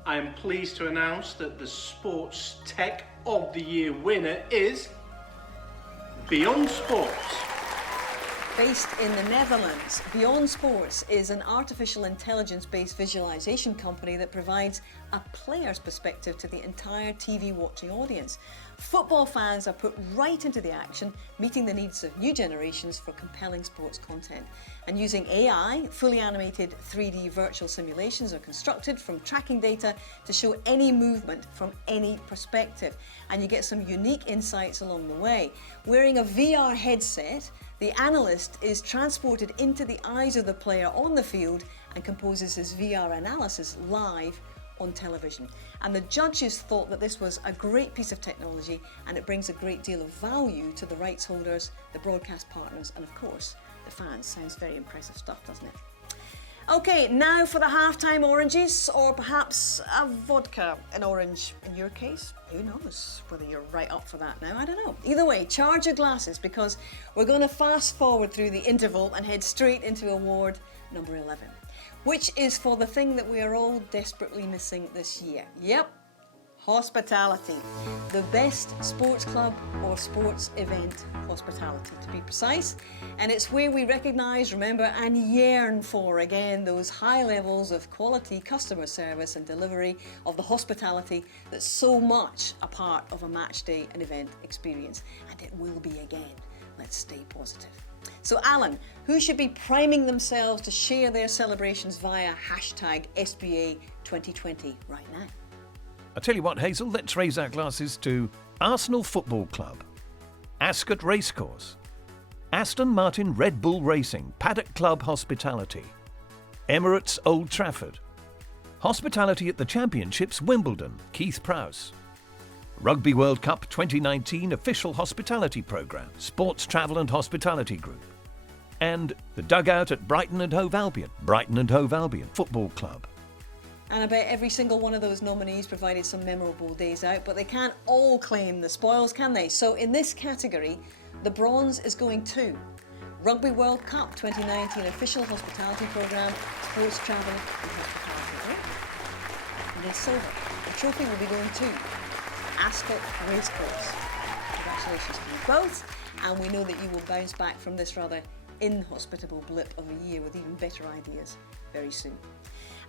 I am pleased to announce that the Sports Tech of the Year winner is Beyond Sports. Based in the Netherlands, Beyond Sports is an artificial intelligence-based visualization company that provides a player's perspective to the entire TV watching audience. Football fans are put right into the action, meeting the needs of new generations for compelling sports content. And using AI, fully animated 3D virtual simulations are constructed from tracking data to show any movement from any perspective. And you get some unique insights along the way. Wearing a VR headset, the analyst is transported into the eyes of the player on the field and composes his VR analysis live on television. And the judges thought that this was a great piece of technology, and it brings a great deal of value to the rights holders, the broadcast partners, and of course, the fans. Sounds very impressive stuff, doesn't it? Okay, now for the halftime oranges, or perhaps a vodka in orange in your case. Who knows whether you're right up for that now? I don't know. Either way, charge your glasses, because we're going to fast forward through the interval and head straight into award number 11, which is for the thing that we are all desperately missing this year. Yep, hospitality. The best sports club or sports event hospitality, to be precise. And it's where we recognise, remember, and yearn for, again, those high levels of quality customer service and delivery of the hospitality that's so much a part of a match day and event experience. And it will be again. Let's stay positive. So Alan, who should be priming themselves to share their celebrations via hashtag SBA 2020 right now? I tell you what, Hazel, let's raise our glasses to Arsenal Football Club, Ascot Racecourse, Aston Martin Red Bull Racing Paddock Club Hospitality, Emirates Old Trafford, Hospitality at the Championships Wimbledon, Keith Prowse, Rugby World Cup 2019 Official Hospitality Programme, Sports Travel and Hospitality Group, and the Dugout at Brighton and Hove Albion, Brighton and Hove Albion Football Club. And I bet every single one of those nominees provided some memorable days out, but they can't all claim the spoils, can they? So in this category, the bronze is going to Rugby World Cup 2019 Official Hospitality Programme, Sports Travel and Hospitality. And then silver, the trophy will be going to Ascot Racecourse. Congratulations to you both, and we know that you will bounce back from this rather inhospitable blip of a year with even better ideas very soon.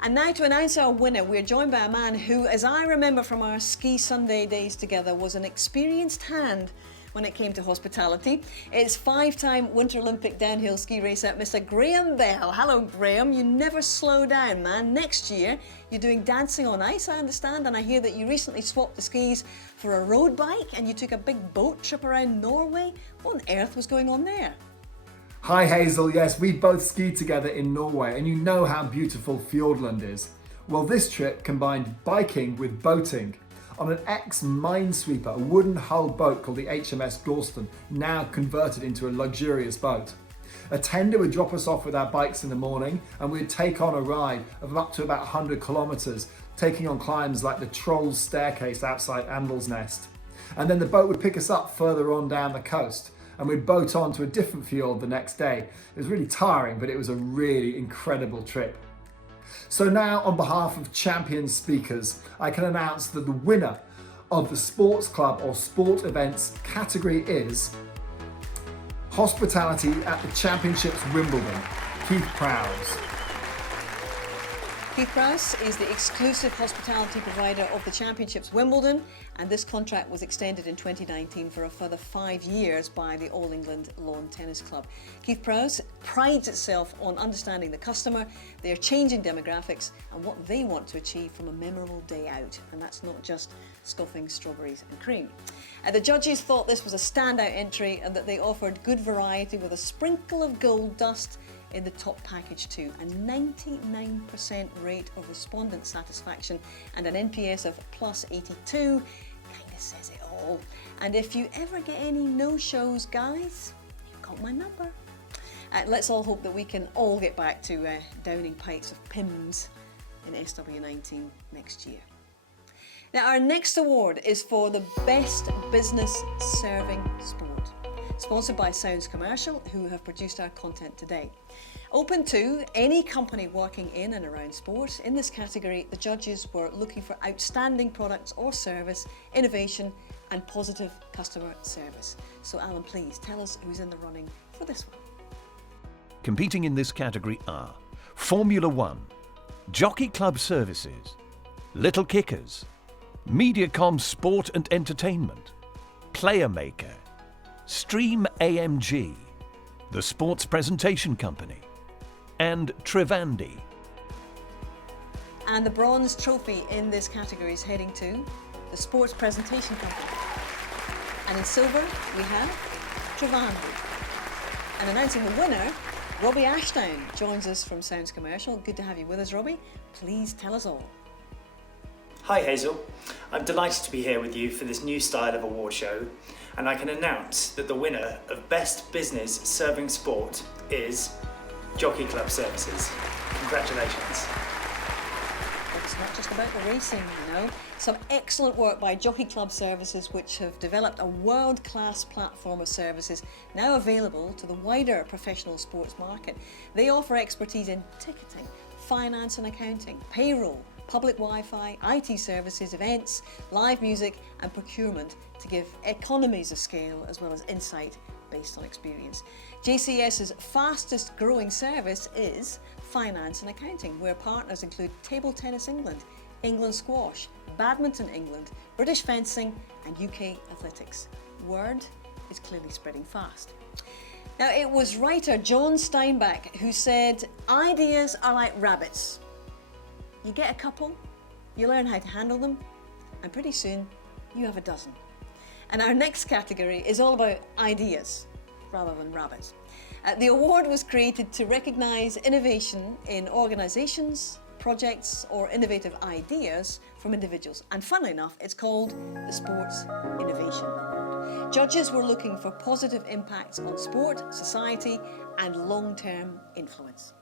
And now to announce our winner, we're joined by a man who, as I remember from our Ski Sunday days together, was an experienced hand when it came to hospitality. It's five-time Winter Olympic downhill ski racer, Mr. Graham Bell. Hello, Graham. You never slow down, man. Next year, you're doing dancing on ice, I understand, and I hear that you recently swapped the skis for a road bike and you took a big boat trip around Norway. What on earth was going on there? Hi Hazel, yes, we both skied together in Norway, and you know how beautiful Fjordland is. Well, this trip combined biking with boating on an ex-Minesweeper, a wooden hulled boat called the HMS Gorsten, now converted into a luxurious boat. A tender would drop us off with our bikes in the morning, and we'd take on a ride of up to about 100 kilometres, taking on climbs like the Troll's Staircase outside Andelsnest. And then the boat would pick us up further on down the coast, and we'd boat on to a different fjord the next day. It was really tiring, but it was a really incredible trip. So now, on behalf of Champion Speakers, I can announce that the winner of the Sports Club or Sport Events category is Hospitality at the Championships Wimbledon, Keith Prowse. Keith Prowse is the exclusive hospitality provider of the Championships Wimbledon, and this contract was extended in 2019 for a further 5 years by the All England Lawn Tennis Club. Keith Prowse prides itself on understanding the customer, their changing demographics, and what they want to achieve from a memorable day out. And that's not just scoffing strawberries and cream. The judges thought this was a standout entry and that they offered good variety with a sprinkle of gold dust in the top package too. A 99% rate of respondent satisfaction and an NPS of plus 82 kind of says it all. And if you ever get any no-shows, guys, you've got my number. Let's all hope that we can all get back to downing pints of Pimm's in SW19 next year. Now, our next award is for the Best Business Serving Sport, sponsored by Sounds Commercial, who have produced our content today. Open to any company working in and around sport. In this category, the judges were looking for outstanding products or service, innovation, and positive customer service. So, Alan, please tell us who's in the running for this one. Competing in this category are Formula One, Jockey Club Services, Little Kickers, Mediacom Sport and Entertainment, Player Maker, Stream AMG, The Sports Presentation Company, and Trivandi. And the bronze trophy in this category is heading to the Sports Presentation Company. And in silver, we have Trivandi. And announcing the winner, Robbie Ashdown joins us from Sounds Commercial. Good to have you with us, Robbie. Please tell us all. Hi Hazel, I'm delighted to be here with you for this new style of award show, and I can announce that the winner of Best Business Serving Sport is Jockey Club Services. Congratulations. It's not just about the racing, you know. Some excellent work by Jockey Club Services, which have developed a world-class platform of services now available to the wider professional sports market. They offer expertise in ticketing, finance and accounting, payroll, public Wi-Fi, IT services, events, live music and procurement to give economies of scale as well as insight based on experience. JCS's fastest growing service is finance and accounting, where partners include Table Tennis England, England Squash, Badminton England, British Fencing and UK Athletics. Word is clearly spreading fast. Now, it was writer John Steinbeck who said, "Ideas are like rabbits. You get a couple, you learn how to handle them, and pretty soon you have a dozen." And our next category is all about ideas rather than rabbits. The award was created to recognise innovation in organisations, projects or innovative ideas from individuals. And funnily enough, it's called the Sports Innovation Award. Judges were looking for positive impacts on sport, society and long-term influence.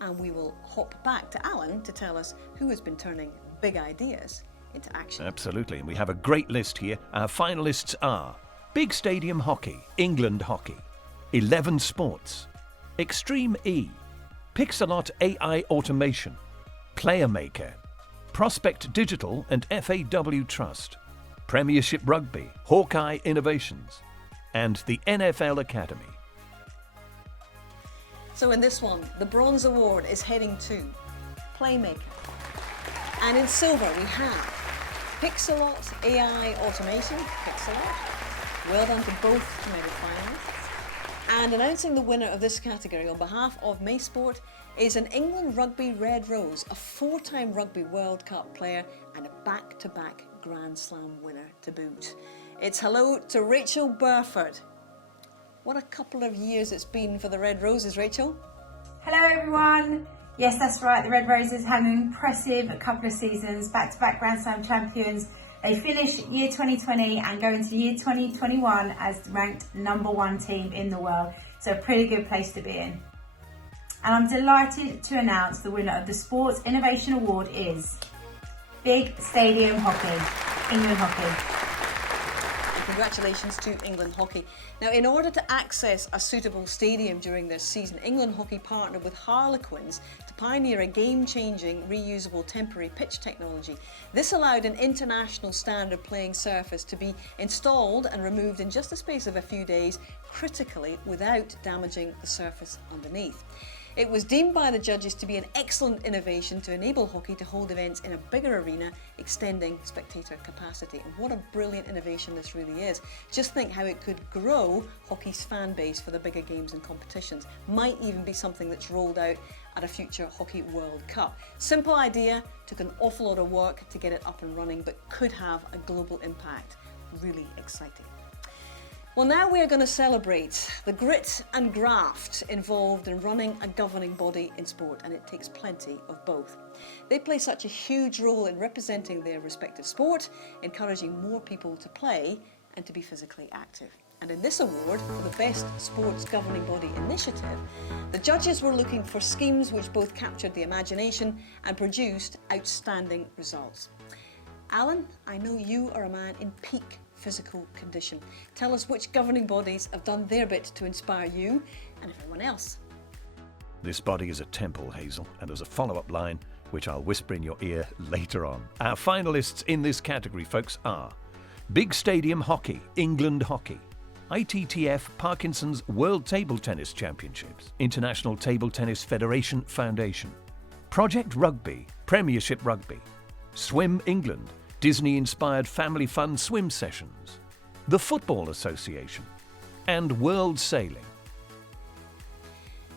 And we will hop back to Alan to tell us who has been turning big ideas into action. Absolutely, and we have a great list here. Our finalists are Big Stadium Hockey, England Hockey, 11 Sports, Extreme E, Pixelot AI Automation, Player Maker, Prospect Digital and FAW Trust, Premiership Rugby, Hawkeye Innovations, and the NFL Academy. So in this one, the bronze award is heading to Playmaker. And in silver we have Pixelot AI Automation, Pixelot. Well done to both committed finalists. And announcing the winner of this category on behalf of Maysport is an England Rugby Red Rose, a 4-time Rugby World Cup player and a back-to-back Grand Slam winner to boot. It's hello to Rachel Burford. What a couple of years it's been for the Red Roses, Rachel. Hello everyone. Yes, that's right, the Red Roses had an impressive couple of seasons, back-to-back Grand Slam champions. They finished year 2020 and go into year 2021 as ranked #1 team in the world. So a pretty good place to be in. And I'm delighted to announce the winner of the Sports Innovation Award is Big Stadium Hockey, England Hockey. Congratulations to England Hockey. Now, in order to access a suitable stadium during this season, England Hockey partnered with Harlequins to pioneer a game-changing, reusable temporary pitch technology. This allowed an international standard playing surface to be installed and removed in just the space of a few days, critically without damaging the surface underneath. It was deemed by the judges to be an excellent innovation to enable hockey to hold events in a bigger arena, extending spectator capacity. And what a brilliant innovation this really is. Just think how it could grow hockey's fan base for the bigger games and competitions. Might even be something that's rolled out at a future Hockey World Cup. Simple idea, took an awful lot of work to get it up and running, but could have a global impact. Really exciting. Well, now we're going to celebrate the grit and graft involved in running a governing body in sport, and it takes plenty of both. They play such a huge role in representing their respective sport, encouraging more people to play and to be physically active. And in this award for the Best Sports Governing Body Initiative, the judges were looking for schemes which both captured the imagination and produced outstanding results. Alan, I know you are a man in peak physical condition. Tell us which governing bodies have done their bit to inspire you and everyone else. This body is a temple, Hazel, and there's a follow-up line which I'll whisper in your ear later on. Our finalists in this category, folks, are Big Stadium Hockey, England Hockey, ITTF Parkinson's World Table Tennis Championships, International Table Tennis Federation Foundation, Project Rugby, Premiership Rugby, Swim England, Disney-inspired family fun swim sessions, the Football Association, and World Sailing.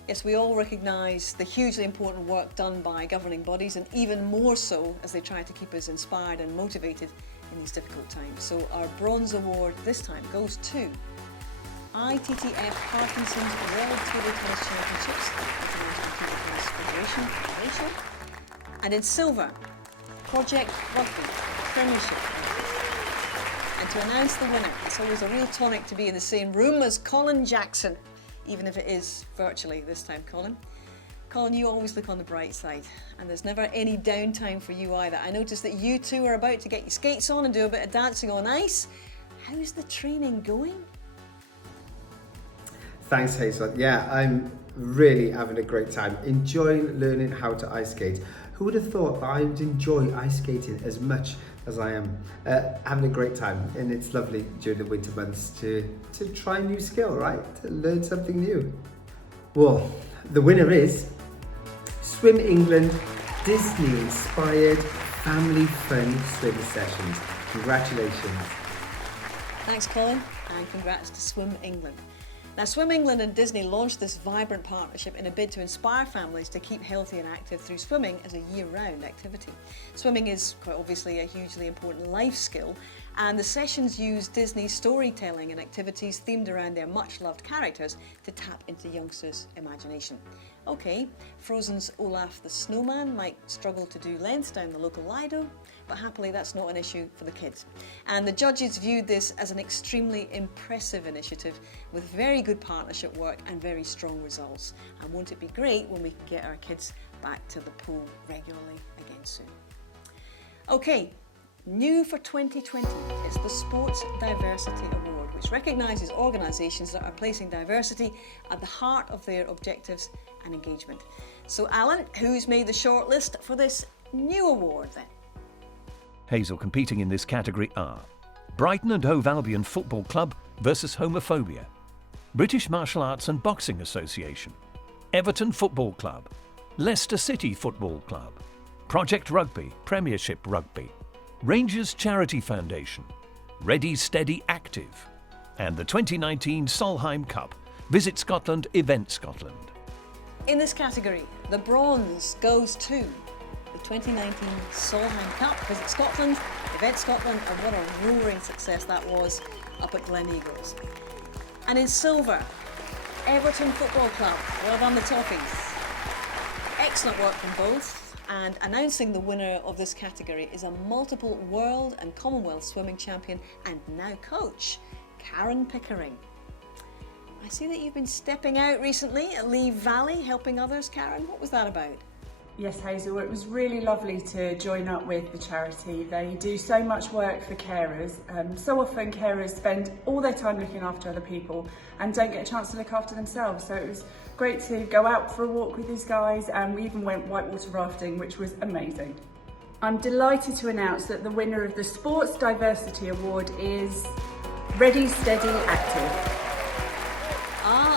Yes, we all recognise the hugely important work done by governing bodies, and even more so as they try to keep us inspired and motivated in these difficult times. So our bronze award this time goes to ITTF Parkinson's World Table Tennis Championships, International Table Tennis Federation, and in silver, Project Rugby Premiership. And to announce the winner, it's always a real tonic to be in the same room as Colin Jackson, even if it is virtually this time, Colin. Colin, you always look on the bright side, and there's never any downtime for you either. I noticed that you two are about to get your skates on and do a bit of dancing on ice. How's the training going? Thanks, Hazel. Yeah, I'm really having a great time, enjoying learning how to ice skate. Who would have thought that I would enjoy ice skating as much as I am? Having a great time, and it's lovely during the winter months to try a new skill, right? To learn something new. Well, the winner is Swim England Disney-inspired family fun swim sessions. Congratulations. Thanks, Colin, and congrats to Swim England. Now, Swim England and Disney launched this vibrant partnership in a bid to inspire families to keep healthy and active through swimming as a year-round activity. Swimming is quite obviously a hugely important life skill, and the sessions use Disney storytelling and activities themed around their much-loved characters to tap into youngsters' imagination. Okay, Frozen's Olaf the Snowman might struggle to do lengths down the local Lido, but happily that's not an issue for the kids. And the judges viewed this as an extremely impressive initiative with very good partnership work and very strong results. And won't it be great when we can get our kids back to the pool regularly again soon? Okay, new for 2020 is the Sports Diversity Award, which recognises organisations that are placing diversity at the heart of their objectives and engagement. So Alan, who's made the shortlist for this new award then? Hazel, competing in this category are Brighton and Hove Albion Football Club versus Homophobia, British Martial Arts and Boxing Association, Everton Football Club, Leicester City Football Club, Project Rugby, Premiership Rugby, Rangers Charity Foundation, Ready Steady Active, and the 2019 Solheim Cup, Visit Scotland, Event Scotland. In this category, the bronze goes to the 2019 Solheim Cup, Visit Scotland, Event Scotland, and what a roaring success that was up at Glen Eagles. And in silver, Everton Football Club, well done the Toffees. Excellent work from both, and announcing the winner of this category is a multiple world and Commonwealth swimming champion and now coach, Karen Pickering. I see that you've been stepping out recently at Lee Valley, helping others. Karen, what was that about? Yes, Hazel, it was really lovely to join up with the charity. They do so much work for carers. So often carers spend all their time looking after other people and don't get a chance to look after themselves. So it was great to go out for a walk with these guys, and we even went whitewater rafting, which was amazing. I'm delighted to announce that the winner of the Sports Diversity Award is Ready Steady Active.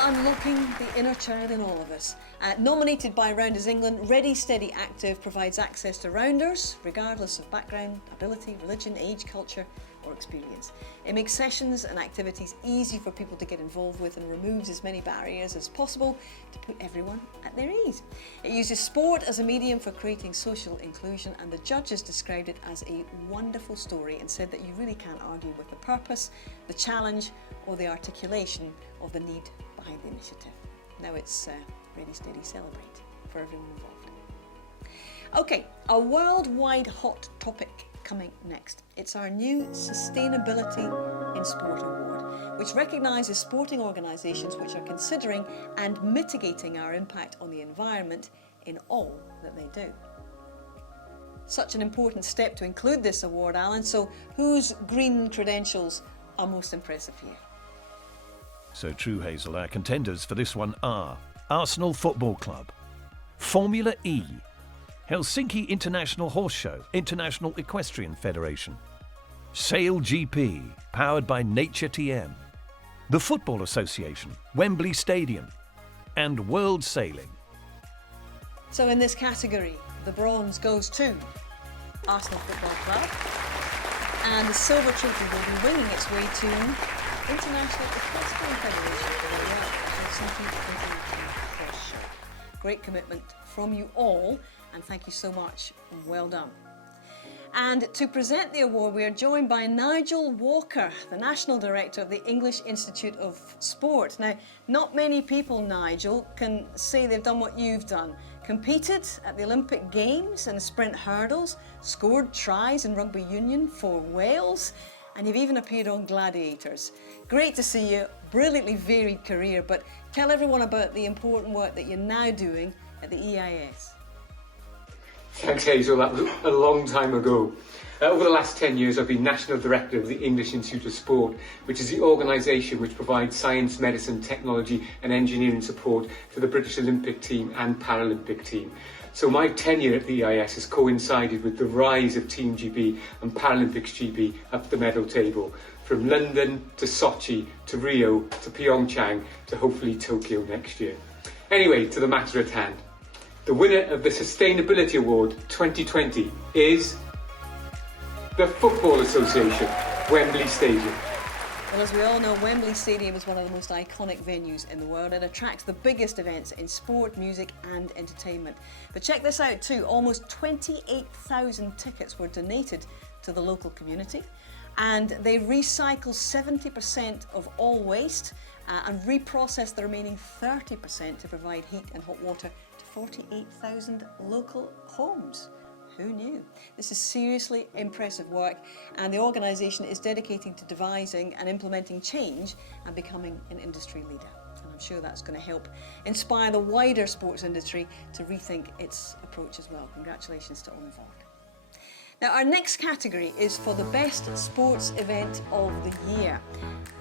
Unlocking the inner child in all of us. Nominated by Rounders England, Ready Steady Active provides access to rounders, regardless of background, ability, religion, age, culture or experience. It makes sessions and activities easy for people to get involved with and removes as many barriers as possible to put everyone at their ease. It uses sport as a medium for creating social inclusion, and the judges described it as a wonderful story and said that you really can't argue with the purpose, the challenge or the articulation of the need behind the initiative. Now it's Ready, Steady, Celebrate for everyone involved. Okay, a worldwide hot topic coming next. It's our new Sustainability in Sport Award, which recognises sporting organisations which are considering and mitigating our impact on the environment in all that they do. Such an important step to include this award, Alan, so whose green credentials are most impressive here? So true, Hazel. Our contenders for this one are Arsenal Football Club, Formula E, Helsinki International Horse Show, International Equestrian Federation, Sail GP, powered by Nature TM, the Football Association, Wembley Stadium, and World Sailing. So in this category, the bronze goes to Arsenal Football Club, and the silver trophy will be winging its way to International Equestrian Federation for the Helsinki International Horse Show. Great commitment from you all, and thank you so much, and well done. And to present the award, we are joined by Nigel Walker, the National Director of the English Institute of Sport. Now, not many people, Nigel, can say they've done what you've done. Competed at the Olympic Games in sprint hurdles, scored tries in rugby union for Wales, and you've even appeared on Gladiators. Great to see you, brilliantly varied career, but tell everyone about the important work that you're now doing at the EIS. Thanks, Hazel. That was a long time ago. Over the last 10 years, I've been National Director of the English Institute of Sport, which is the organisation which provides science, medicine, technology and engineering support to the British Olympic team and Paralympic team. So my tenure at the EIS has coincided with the rise of Team GB and Paralympics GB up the medal table, from London to Sochi to Rio to Pyeongchang to hopefully Tokyo next year. Anyway, to the matter at hand. The winner of the Sustainability Award 2020 is the Football Association, Wembley Stadium. Well, as we all know, Wembley Stadium is one of the most iconic venues in the world. It attracts the biggest events in sport, music and entertainment. But check this out too, almost 28,000 tickets were donated to the local community, and they recycle 70% of all waste and reprocess the remaining 30% to provide heat and hot water to 48,000 local homes. Who knew? This is seriously impressive work, and the organisation is dedicated to devising and implementing change and becoming an industry leader. And I'm sure that's going to help inspire the wider sports industry to rethink its approach as well. Congratulations to all involved. Now, our next category is for the best sports event of the year.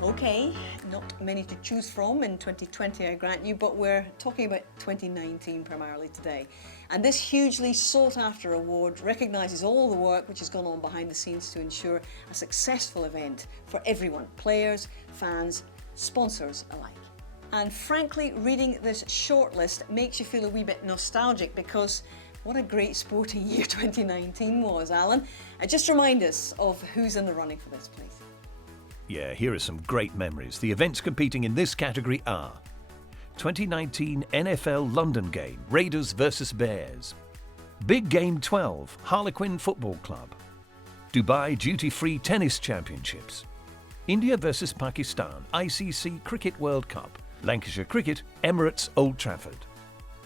Okay, not many to choose from in 2020, I grant you, but we're talking about 2019 primarily today. And this hugely sought-after award recognises all the work which has gone on behind the scenes to ensure a successful event for everyone, players, fans, sponsors alike. And frankly, reading this shortlist makes you feel a wee bit nostalgic, because what a great sporting year 2019 was, Alan. Just remind us of who's in the running for this, please. Yeah, here are some great memories. The events competing in this category are 2019 NFL London game, Raiders vs Bears. Big Game 12, Harlequin Football Club. Dubai Duty Free Tennis Championships. India vs Pakistan, ICC Cricket World Cup. Lancashire Cricket, Emirates Old Trafford.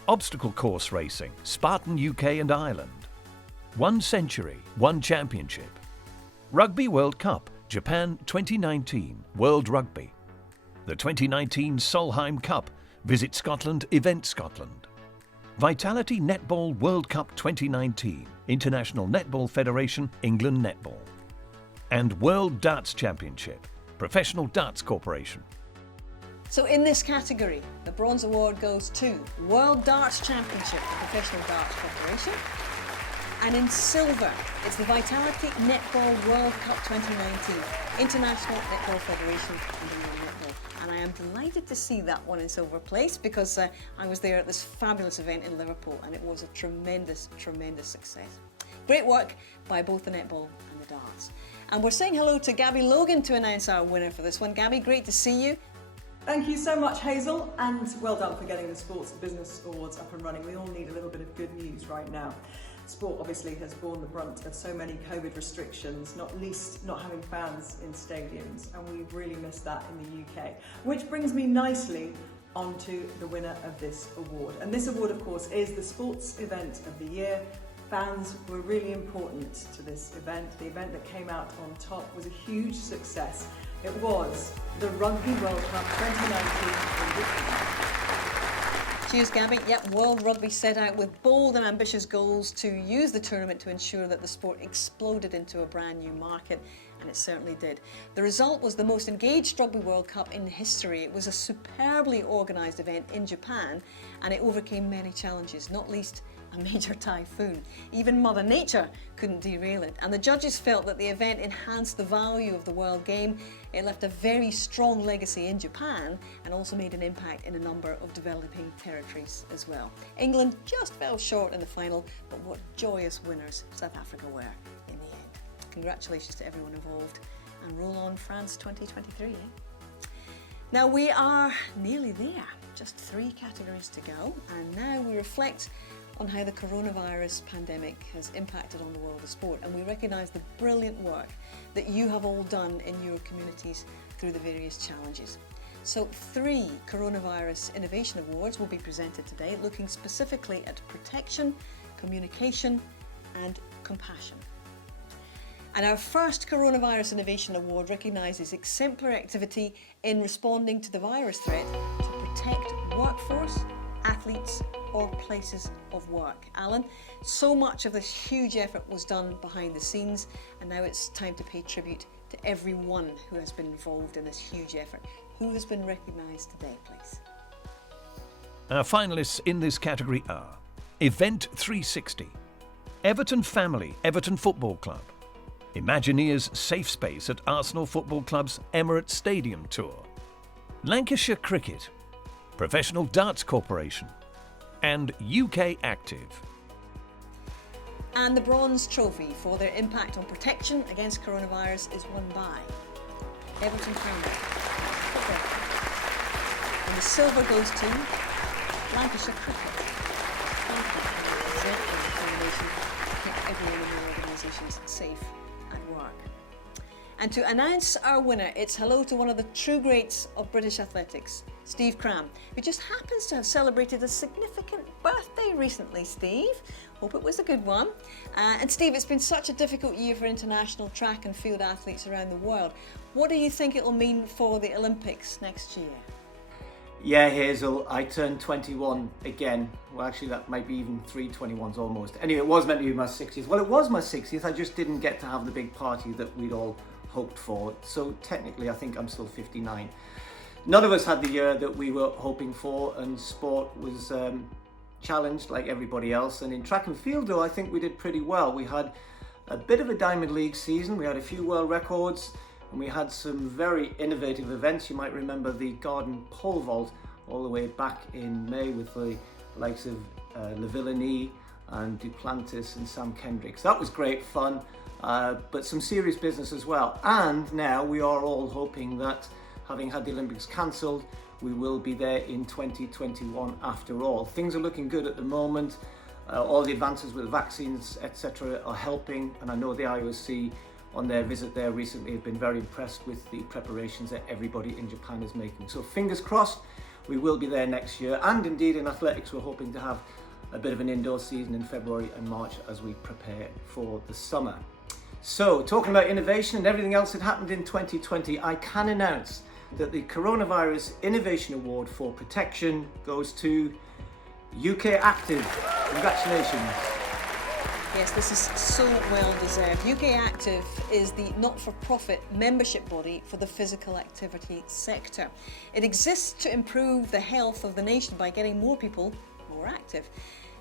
Obstacle course racing, Spartan UK and Ireland. 1 century, 1 championship. Rugby World Cup, Japan 2019, World Rugby. The 2019 Solheim Cup, Visit Scotland, Event Scotland. Vitality Netball World Cup 2019, International Netball Federation, England Netball. And World Darts Championship, Professional Darts Corporation. So in this category, the Bronze Award goes to World Darts Championship, the Professional Darts Corporation. And in silver, it's the Vitality Netball World Cup 2019, International Netball Federation and England Netball. and I am delighted to see that one in silver place because I was there at this fabulous event in Liverpool and it was a tremendous, tremendous success. Great work by both the netball and the darts. And we're saying hello to Gabby Logan to announce our winner for this one. Gabby, great to see you. Thank you so much, Hazel, and well done for getting the Sports Business Awards up and running. We all need a little bit of good news right now. Sport obviously has borne the brunt of so many COVID restrictions, not least not having fans in stadiums, and we've really missed that in the UK. Which brings me nicely onto the winner of this award. And this award, of course, is the Sports Event of the Year. Fans were really important to this event. The event that came out on top was a huge success. It was the Rugby World Cup 2019 in Japan. Cheers, Gabby. Yep, World Rugby set out with bold and ambitious goals to use the tournament to ensure that the sport exploded into a brand new market, and it certainly did. The result was the most engaged Rugby World Cup in history. It was a superbly organised event in Japan, and it overcame many challenges, not least a major typhoon. Even Mother Nature couldn't derail it, and the judges felt that the event enhanced the value of the world game. It left a very strong legacy in Japan and also made an impact in a number of developing territories as well. England just fell short in the final, but what joyous winners South Africa were in the end. Congratulations to everyone involved, and roll on France 2023, eh? Now we are nearly there, just 3 categories to go, and now we reflect on how the coronavirus pandemic has impacted on the world of sport, and we recognise the brilliant work that you have all done in your communities through the various challenges. So 3 Coronavirus Innovation Awards will be presented today, looking specifically at protection, communication and compassion. And our first Coronavirus Innovation Award recognises exemplary activity in responding to the virus threat to protect workforce, athletes or places of work. Alan, so much of this huge effort was done behind the scenes, and now it's time to pay tribute to everyone who has been involved in this huge effort. Who has been recognised today, please? Our finalists in this category are Event 360, Everton Family, Everton Football Club, Imagineers Safe Space at Arsenal Football Club's Emirates Stadium Tour, Lancashire Cricket, Professional Darts Corporation, and UK Active. And the bronze trophy for their impact on protection against coronavirus is won by Everton Family. And the silver goes to Lancashire Cricket. Thank you for your exemplary determination to keep everyone in the organisations safe at work. And to announce our winner, it's hello to one of the true greats of British athletics, Steve Cram, who just happens to have celebrated a significant birthday recently. Steve, hope it was a good one. And Steve, it's been such a difficult year for international track and field athletes around the world. What do you think it will mean for the Olympics next year? Yeah, Hazel, I turned 21 again. Well, actually, that might be even 3 21s almost. Anyway, it was meant to be my 60th. Well, it was my 60th. I just didn't get to have the big party that we'd all hoped for. So technically, I think I'm still 59. None of us had the year that we were hoping for, and sport was challenged like everybody else. And in track and field, though, I think we did pretty well. We had a bit of a Diamond League season. We had a few world records, and we had some very innovative events. You might remember the garden pole vault all the way back in May with the likes of Le Villani and Duplantis and Sam Kendrick. So that was great fun, but some serious business as well. And now we are all hoping that, having had the Olympics cancelled, we will be there in 2021 after all. Things are looking good at the moment. All the advances with vaccines, etc. are helping, and I know the IOC on their visit there recently have been very impressed with the preparations that everybody in Japan is making. So fingers crossed, we will be there next year. And indeed in athletics, we're hoping to have a bit of an indoor season in February and March as we prepare for the summer. So talking about innovation and everything else that happened in 2020, I can announce that the Coronavirus Innovation Award for Protection goes to UK Active. Congratulations. Yes, this is so well deserved. UK Active is the not-for-profit membership body for the physical activity sector. It exists to improve the health of the nation by getting more people more active.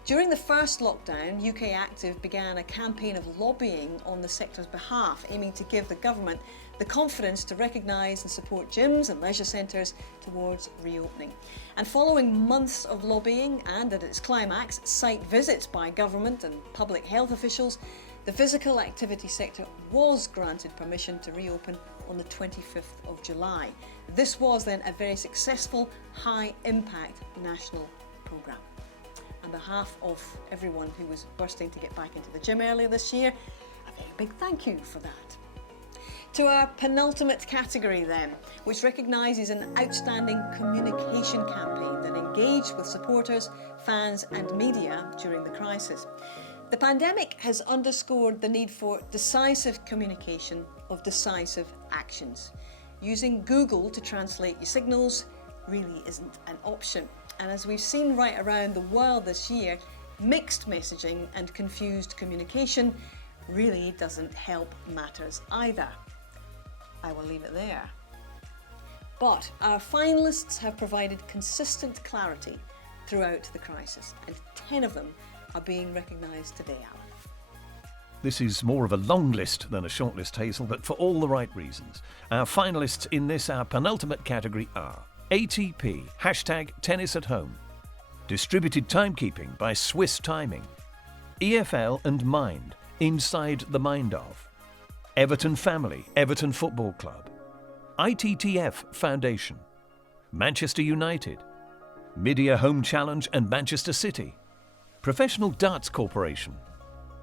During the first lockdown, UK Active began a campaign of lobbying on the sector's behalf, aiming to give the government the confidence to recognise and support gyms and leisure centres towards reopening. And following months of lobbying and at its climax, site visits by government and public health officials, the physical activity sector was granted permission to reopen on the 25th of July. This was then a very successful, high-impact national programme. On behalf of everyone who was bursting to get back into the gym earlier this year, a very big thank you for that. To our penultimate category then, which recognises an outstanding communication campaign that engaged with supporters, fans and media during the crisis. The pandemic has underscored the need for decisive communication of decisive actions. Using Google to translate your signals really isn't an option. And as we've seen right around the world this year, mixed messaging and confused communication really doesn't help matters either. I will leave it there. But our finalists have provided consistent clarity throughout the crisis, and 10 of them are being recognised today, Alan. This is more of a long list than a short list, Hazel, but for all the right reasons. Our finalists in this, our penultimate category are ATP, #tennis at home, distributed timekeeping by Swiss Timing, EFL and Mind, Inside the Mind of, Everton Family, Everton Football Club, ITTF Foundation, Manchester United, Media Home Challenge and Manchester City, Professional Darts Corporation,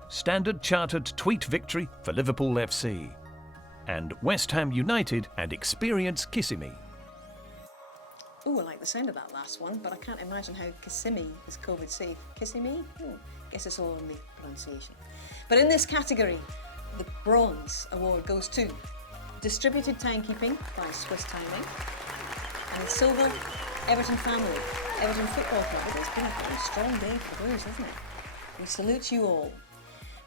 Standard Chartered Tweet Victory for Liverpool FC, and West Ham United and Experience Kissimmee. Oh, I like the sound of that last one, but I can't imagine how Kissimmee is COVID safe. Kissimmee? Guess it's all in the pronunciation. But in this category, the Bronze Award goes to Distributed Timekeeping by Swiss Timing, and the Silver, Everton Family, Everton Football Club. It's been a very strong day for those, hasn't it? We salute you all.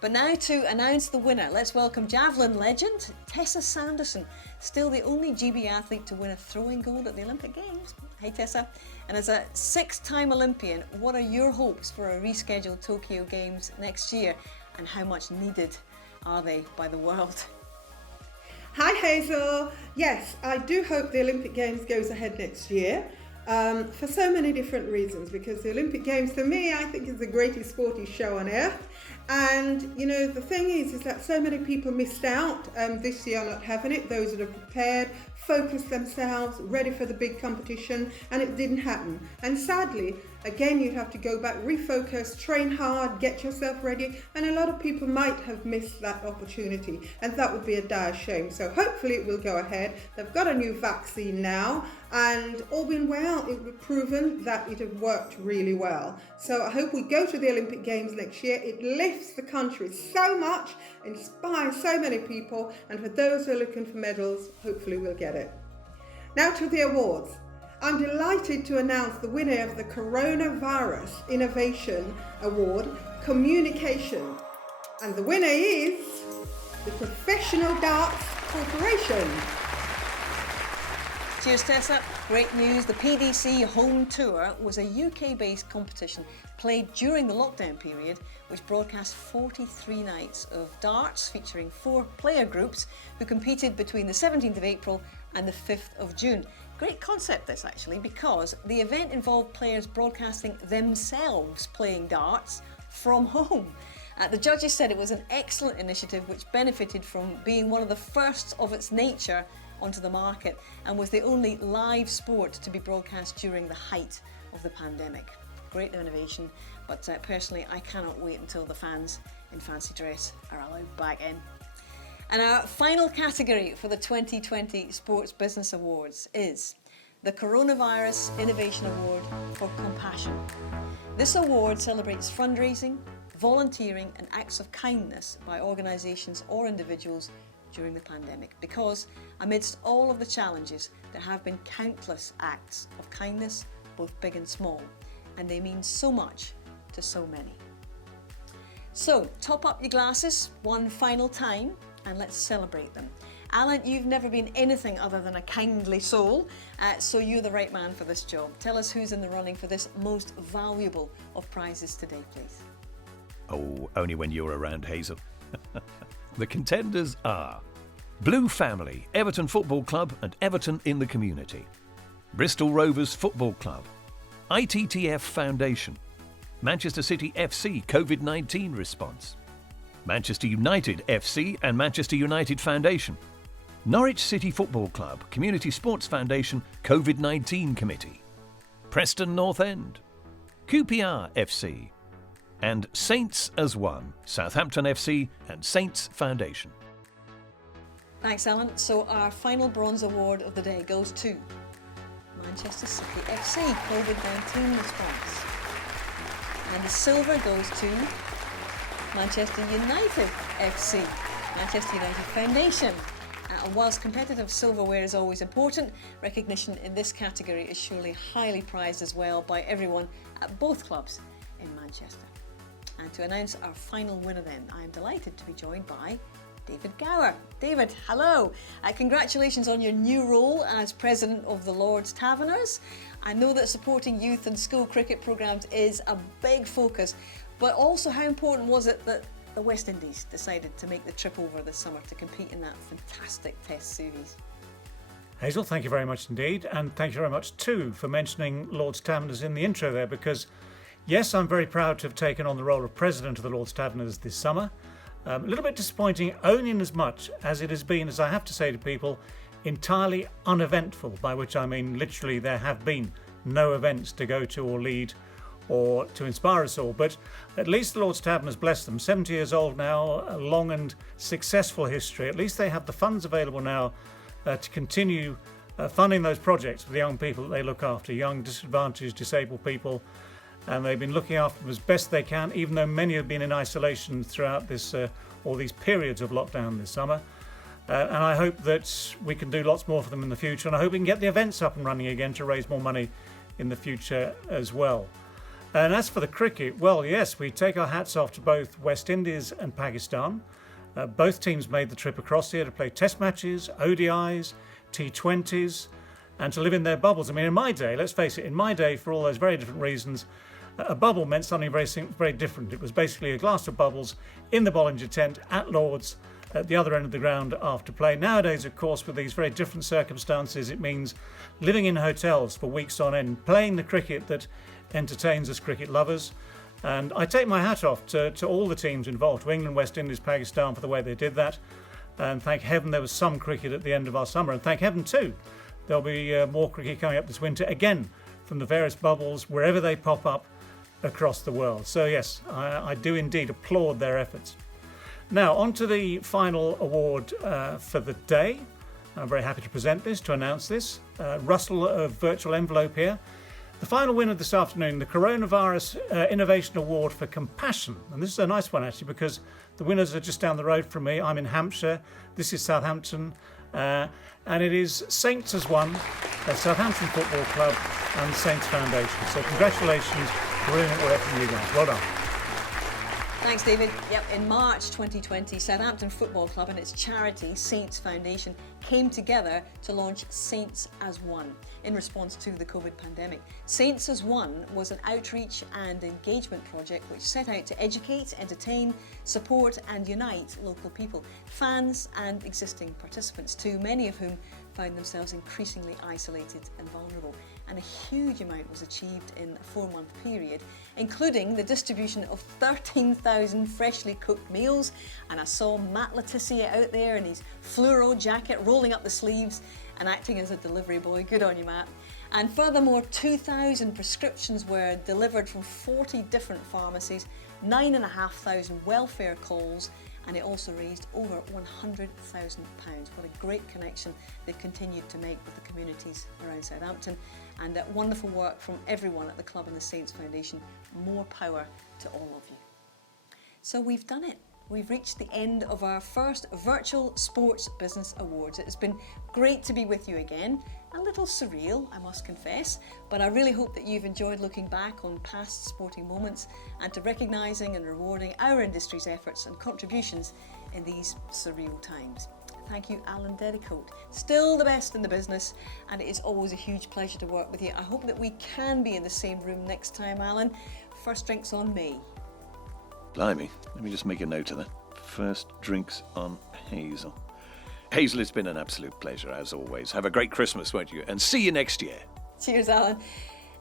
But now to announce the winner, let's welcome javelin legend Tessa Sanderson, still the only GB athlete to win a throwing gold at the Olympic Games. Hey Tessa, and as a 6-time Olympian, what are your hopes for a rescheduled Tokyo Games next year, and how much needed are they by the world? Hi Hazel, yes, I do hope the Olympic Games goes ahead next year. For so many different reasons, because the Olympic Games for me I think is the greatest sporty show on earth, and you know the thing is that so many people missed out this year not having it, those that are prepared, focused themselves, ready for the big competition, and it didn't happen. And sadly, again, you'd have to go back, refocus, train hard, get yourself ready, and a lot of people might have missed that opportunity, and that would be a dire shame. So hopefully it will go ahead. They've got a new vaccine now, and all being well, it was proven that it had worked really well. So I hope we go to the Olympic Games next year. It lifts the country so much, inspires so many people, and for those who are looking for medals, hopefully we'll get it. Now to the awards. I'm delighted to announce the winner of the Coronavirus Innovation Award, Communication. And the winner is the Professional Darts Corporation. Cheers Tessa, great news. The PDC Home Tour was a UK-based competition played during the lockdown period, which broadcast 43 nights of darts featuring 4 player groups who competed between the 17th of April and the 5th of June. Great concept this actually, because the event involved players broadcasting themselves playing darts from home. The judges said it was an excellent initiative which benefited from being one of the first of its nature onto the market and was the only live sport to be broadcast during the height of the pandemic. Great innovation, but personally I cannot wait until the fans in fancy dress are allowed back in. And our final category for the 2020 Sports Business Awards is the Coronavirus Innovation Award for Compassion. This award celebrates fundraising, volunteering and acts of kindness by organisations or individuals during the pandemic, because amidst all of the challenges there have been countless acts of kindness, both big and small, and they mean so much to so many. So top up your glasses one final time and let's celebrate them. Alan, you've never been anything other than a kindly soul, so you're the right man for this job. Tell us who's in the running for this most valuable of prizes today, please. Oh, only when you're around, Hazel. The contenders are Blue Family, Everton Football Club and Everton in the Community, Bristol Rovers Football Club, ITTF Foundation, Manchester City FC COVID-19 response, Manchester United FC and Manchester United Foundation, Norwich City Football Club Community Sports Foundation COVID-19 Committee, Preston North End, QPR FC, and Saints as One, Southampton FC and Saints Foundation. Thanks, Alan. So our final bronze award of the day goes to Manchester City FC COVID-19 response. And the silver goes to Manchester United FC, Manchester United Foundation. And whilst competitive silverware is always important, recognition in this category is surely highly prized as well by everyone at both clubs in Manchester. And to announce our final winner then, I am delighted to be joined by David Gower. David, hello. Congratulations on your new role as President of the Lord's Taverners. I know that supporting youth and school cricket programmes is a big focus, but also how important was it that the West Indies decided to make the trip over this summer to compete in that fantastic Test series? Hazel, thank you very much indeed, and thank you very much too for mentioning Lord's Taverners in the intro there, because yes, I'm very proud to have taken on the role of President of the Lord's Taverners this summer. A little bit disappointing only in as much as it has been, as I have to say to people, entirely uneventful, by which I mean literally there have been no events to go to or lead or to inspire us all. But at least the Lord's Taverners, bless them, 70 years old now, a long and successful history. At least they have the funds available now to continue funding those projects for the young people that they look after, young, disadvantaged, disabled people. And they've been looking after them as best they can, even though many have been in isolation throughout this all these periods of lockdown this summer. And I hope that we can do lots more for them in the future, and I hope we can get the events up and running again to raise more money in the future as well. And as for the cricket, well, yes, we take our hats off to both West Indies and Pakistan. Both teams made the trip across here to play Test matches, ODIs, T20s, and to live in their bubbles. I mean, in my day, let's face it, in my day, for all those very different reasons, a bubble meant something very different. It was basically a glass of bubbles in the Bollinger tent at Lord's at the other end of the ground after play. Nowadays, of course, with these very different circumstances, it means living in hotels for weeks on end, playing the cricket that entertains us cricket lovers. And I take my hat off to all the teams involved, to England, West Indies, Pakistan, for the way they did that. And thank heaven there was some cricket at the end of our summer. And thank heaven too, there'll be more cricket coming up this winter, again, from the various bubbles, wherever they pop up across the world. So yes, I do indeed applaud their efforts. Now, on to the final award for the day. I'm very happy to present this, to announce this. Rustle of virtual envelope here. The final winner this afternoon, the Coronavirus Innovation Award for Compassion. And this is a nice one, actually, because the winners are just down the road from me. I'm in Hampshire. This is Southampton. And it is Saints as One, Southampton Football Club and Saints Foundation. So congratulations, brilliant work from you guys. Well done. Thanks, David. Yep, in March 2020, Southampton Football Club and its charity, Saints Foundation, came together to launch Saints as One in response to the COVID pandemic. Saints as One was an outreach and engagement project which set out to educate, entertain, support and unite local people, fans and existing participants too, many of whom found themselves increasingly isolated and vulnerable. And a huge amount was achieved in a 4-month period, including the distribution of 13,000 freshly cooked meals. And I saw Matt Letizia out there in his fluoro jacket, rolling up the sleeves and acting as a delivery boy. Good on you, Matt. And furthermore, 2,000 prescriptions were delivered from 40 different pharmacies, 9,500 welfare calls, and it also raised over £100,000. What a great connection they've continued to make with the communities around Southampton, and that wonderful work from everyone at the club and the Saints Foundation. More power to all of you. So we've done it. We've reached the end of our first Virtual Sports Business Awards. It has been great to be with you again. A little surreal, I must confess, but I really hope that you've enjoyed looking back on past sporting moments and to recognising and rewarding our industry's efforts and contributions in these surreal times. thank you, Alan Dedicoat. Still the best in the business, and it is always a huge pleasure to work with you. I hope that we can be in the same room next time, Alan. First drinks on me. Blimey, let me just make a note of that. First drinks on Hazel. Hazel, it's been an absolute pleasure, as always. Have a great Christmas, won't you? And see you next year. Cheers, Alan.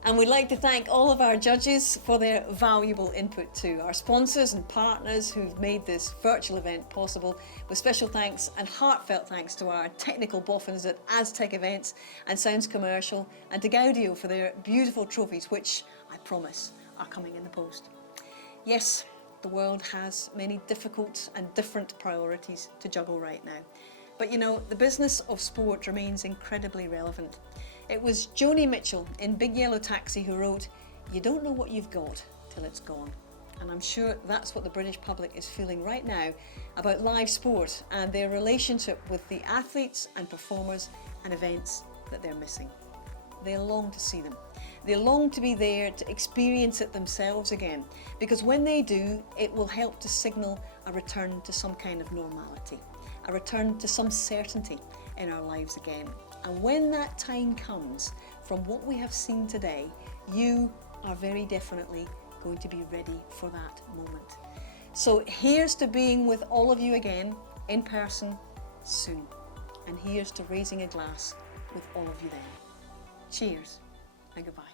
And we'd like to thank all of our judges for their valuable input too. Our sponsors and partners who've made this virtual event possible, with special thanks and heartfelt thanks to our technical boffins at Aztec Events and Sounds Commercial, and to Gaudio for their beautiful trophies, which I promise are coming in the post. Yes, the world has many difficult and different priorities to juggle right now. But you know, the business of sport remains incredibly relevant. It was Joni Mitchell in Big Yellow Taxi who wrote, "You don't know what you've got till it's gone." And I'm sure that's what the British public is feeling right now about live sport and their relationship with the athletes and performers and events that they're missing. They long to see them. They long to be there to experience it themselves again, because when they do, it will help to signal a return to some kind of normality, a return to some certainty in our lives again. And when that time comes, from what we have seen today, you are very definitely going to be ready for that moment. So here's to being with all of you again in person soon. And here's to raising a glass with all of you then. Cheers and goodbye.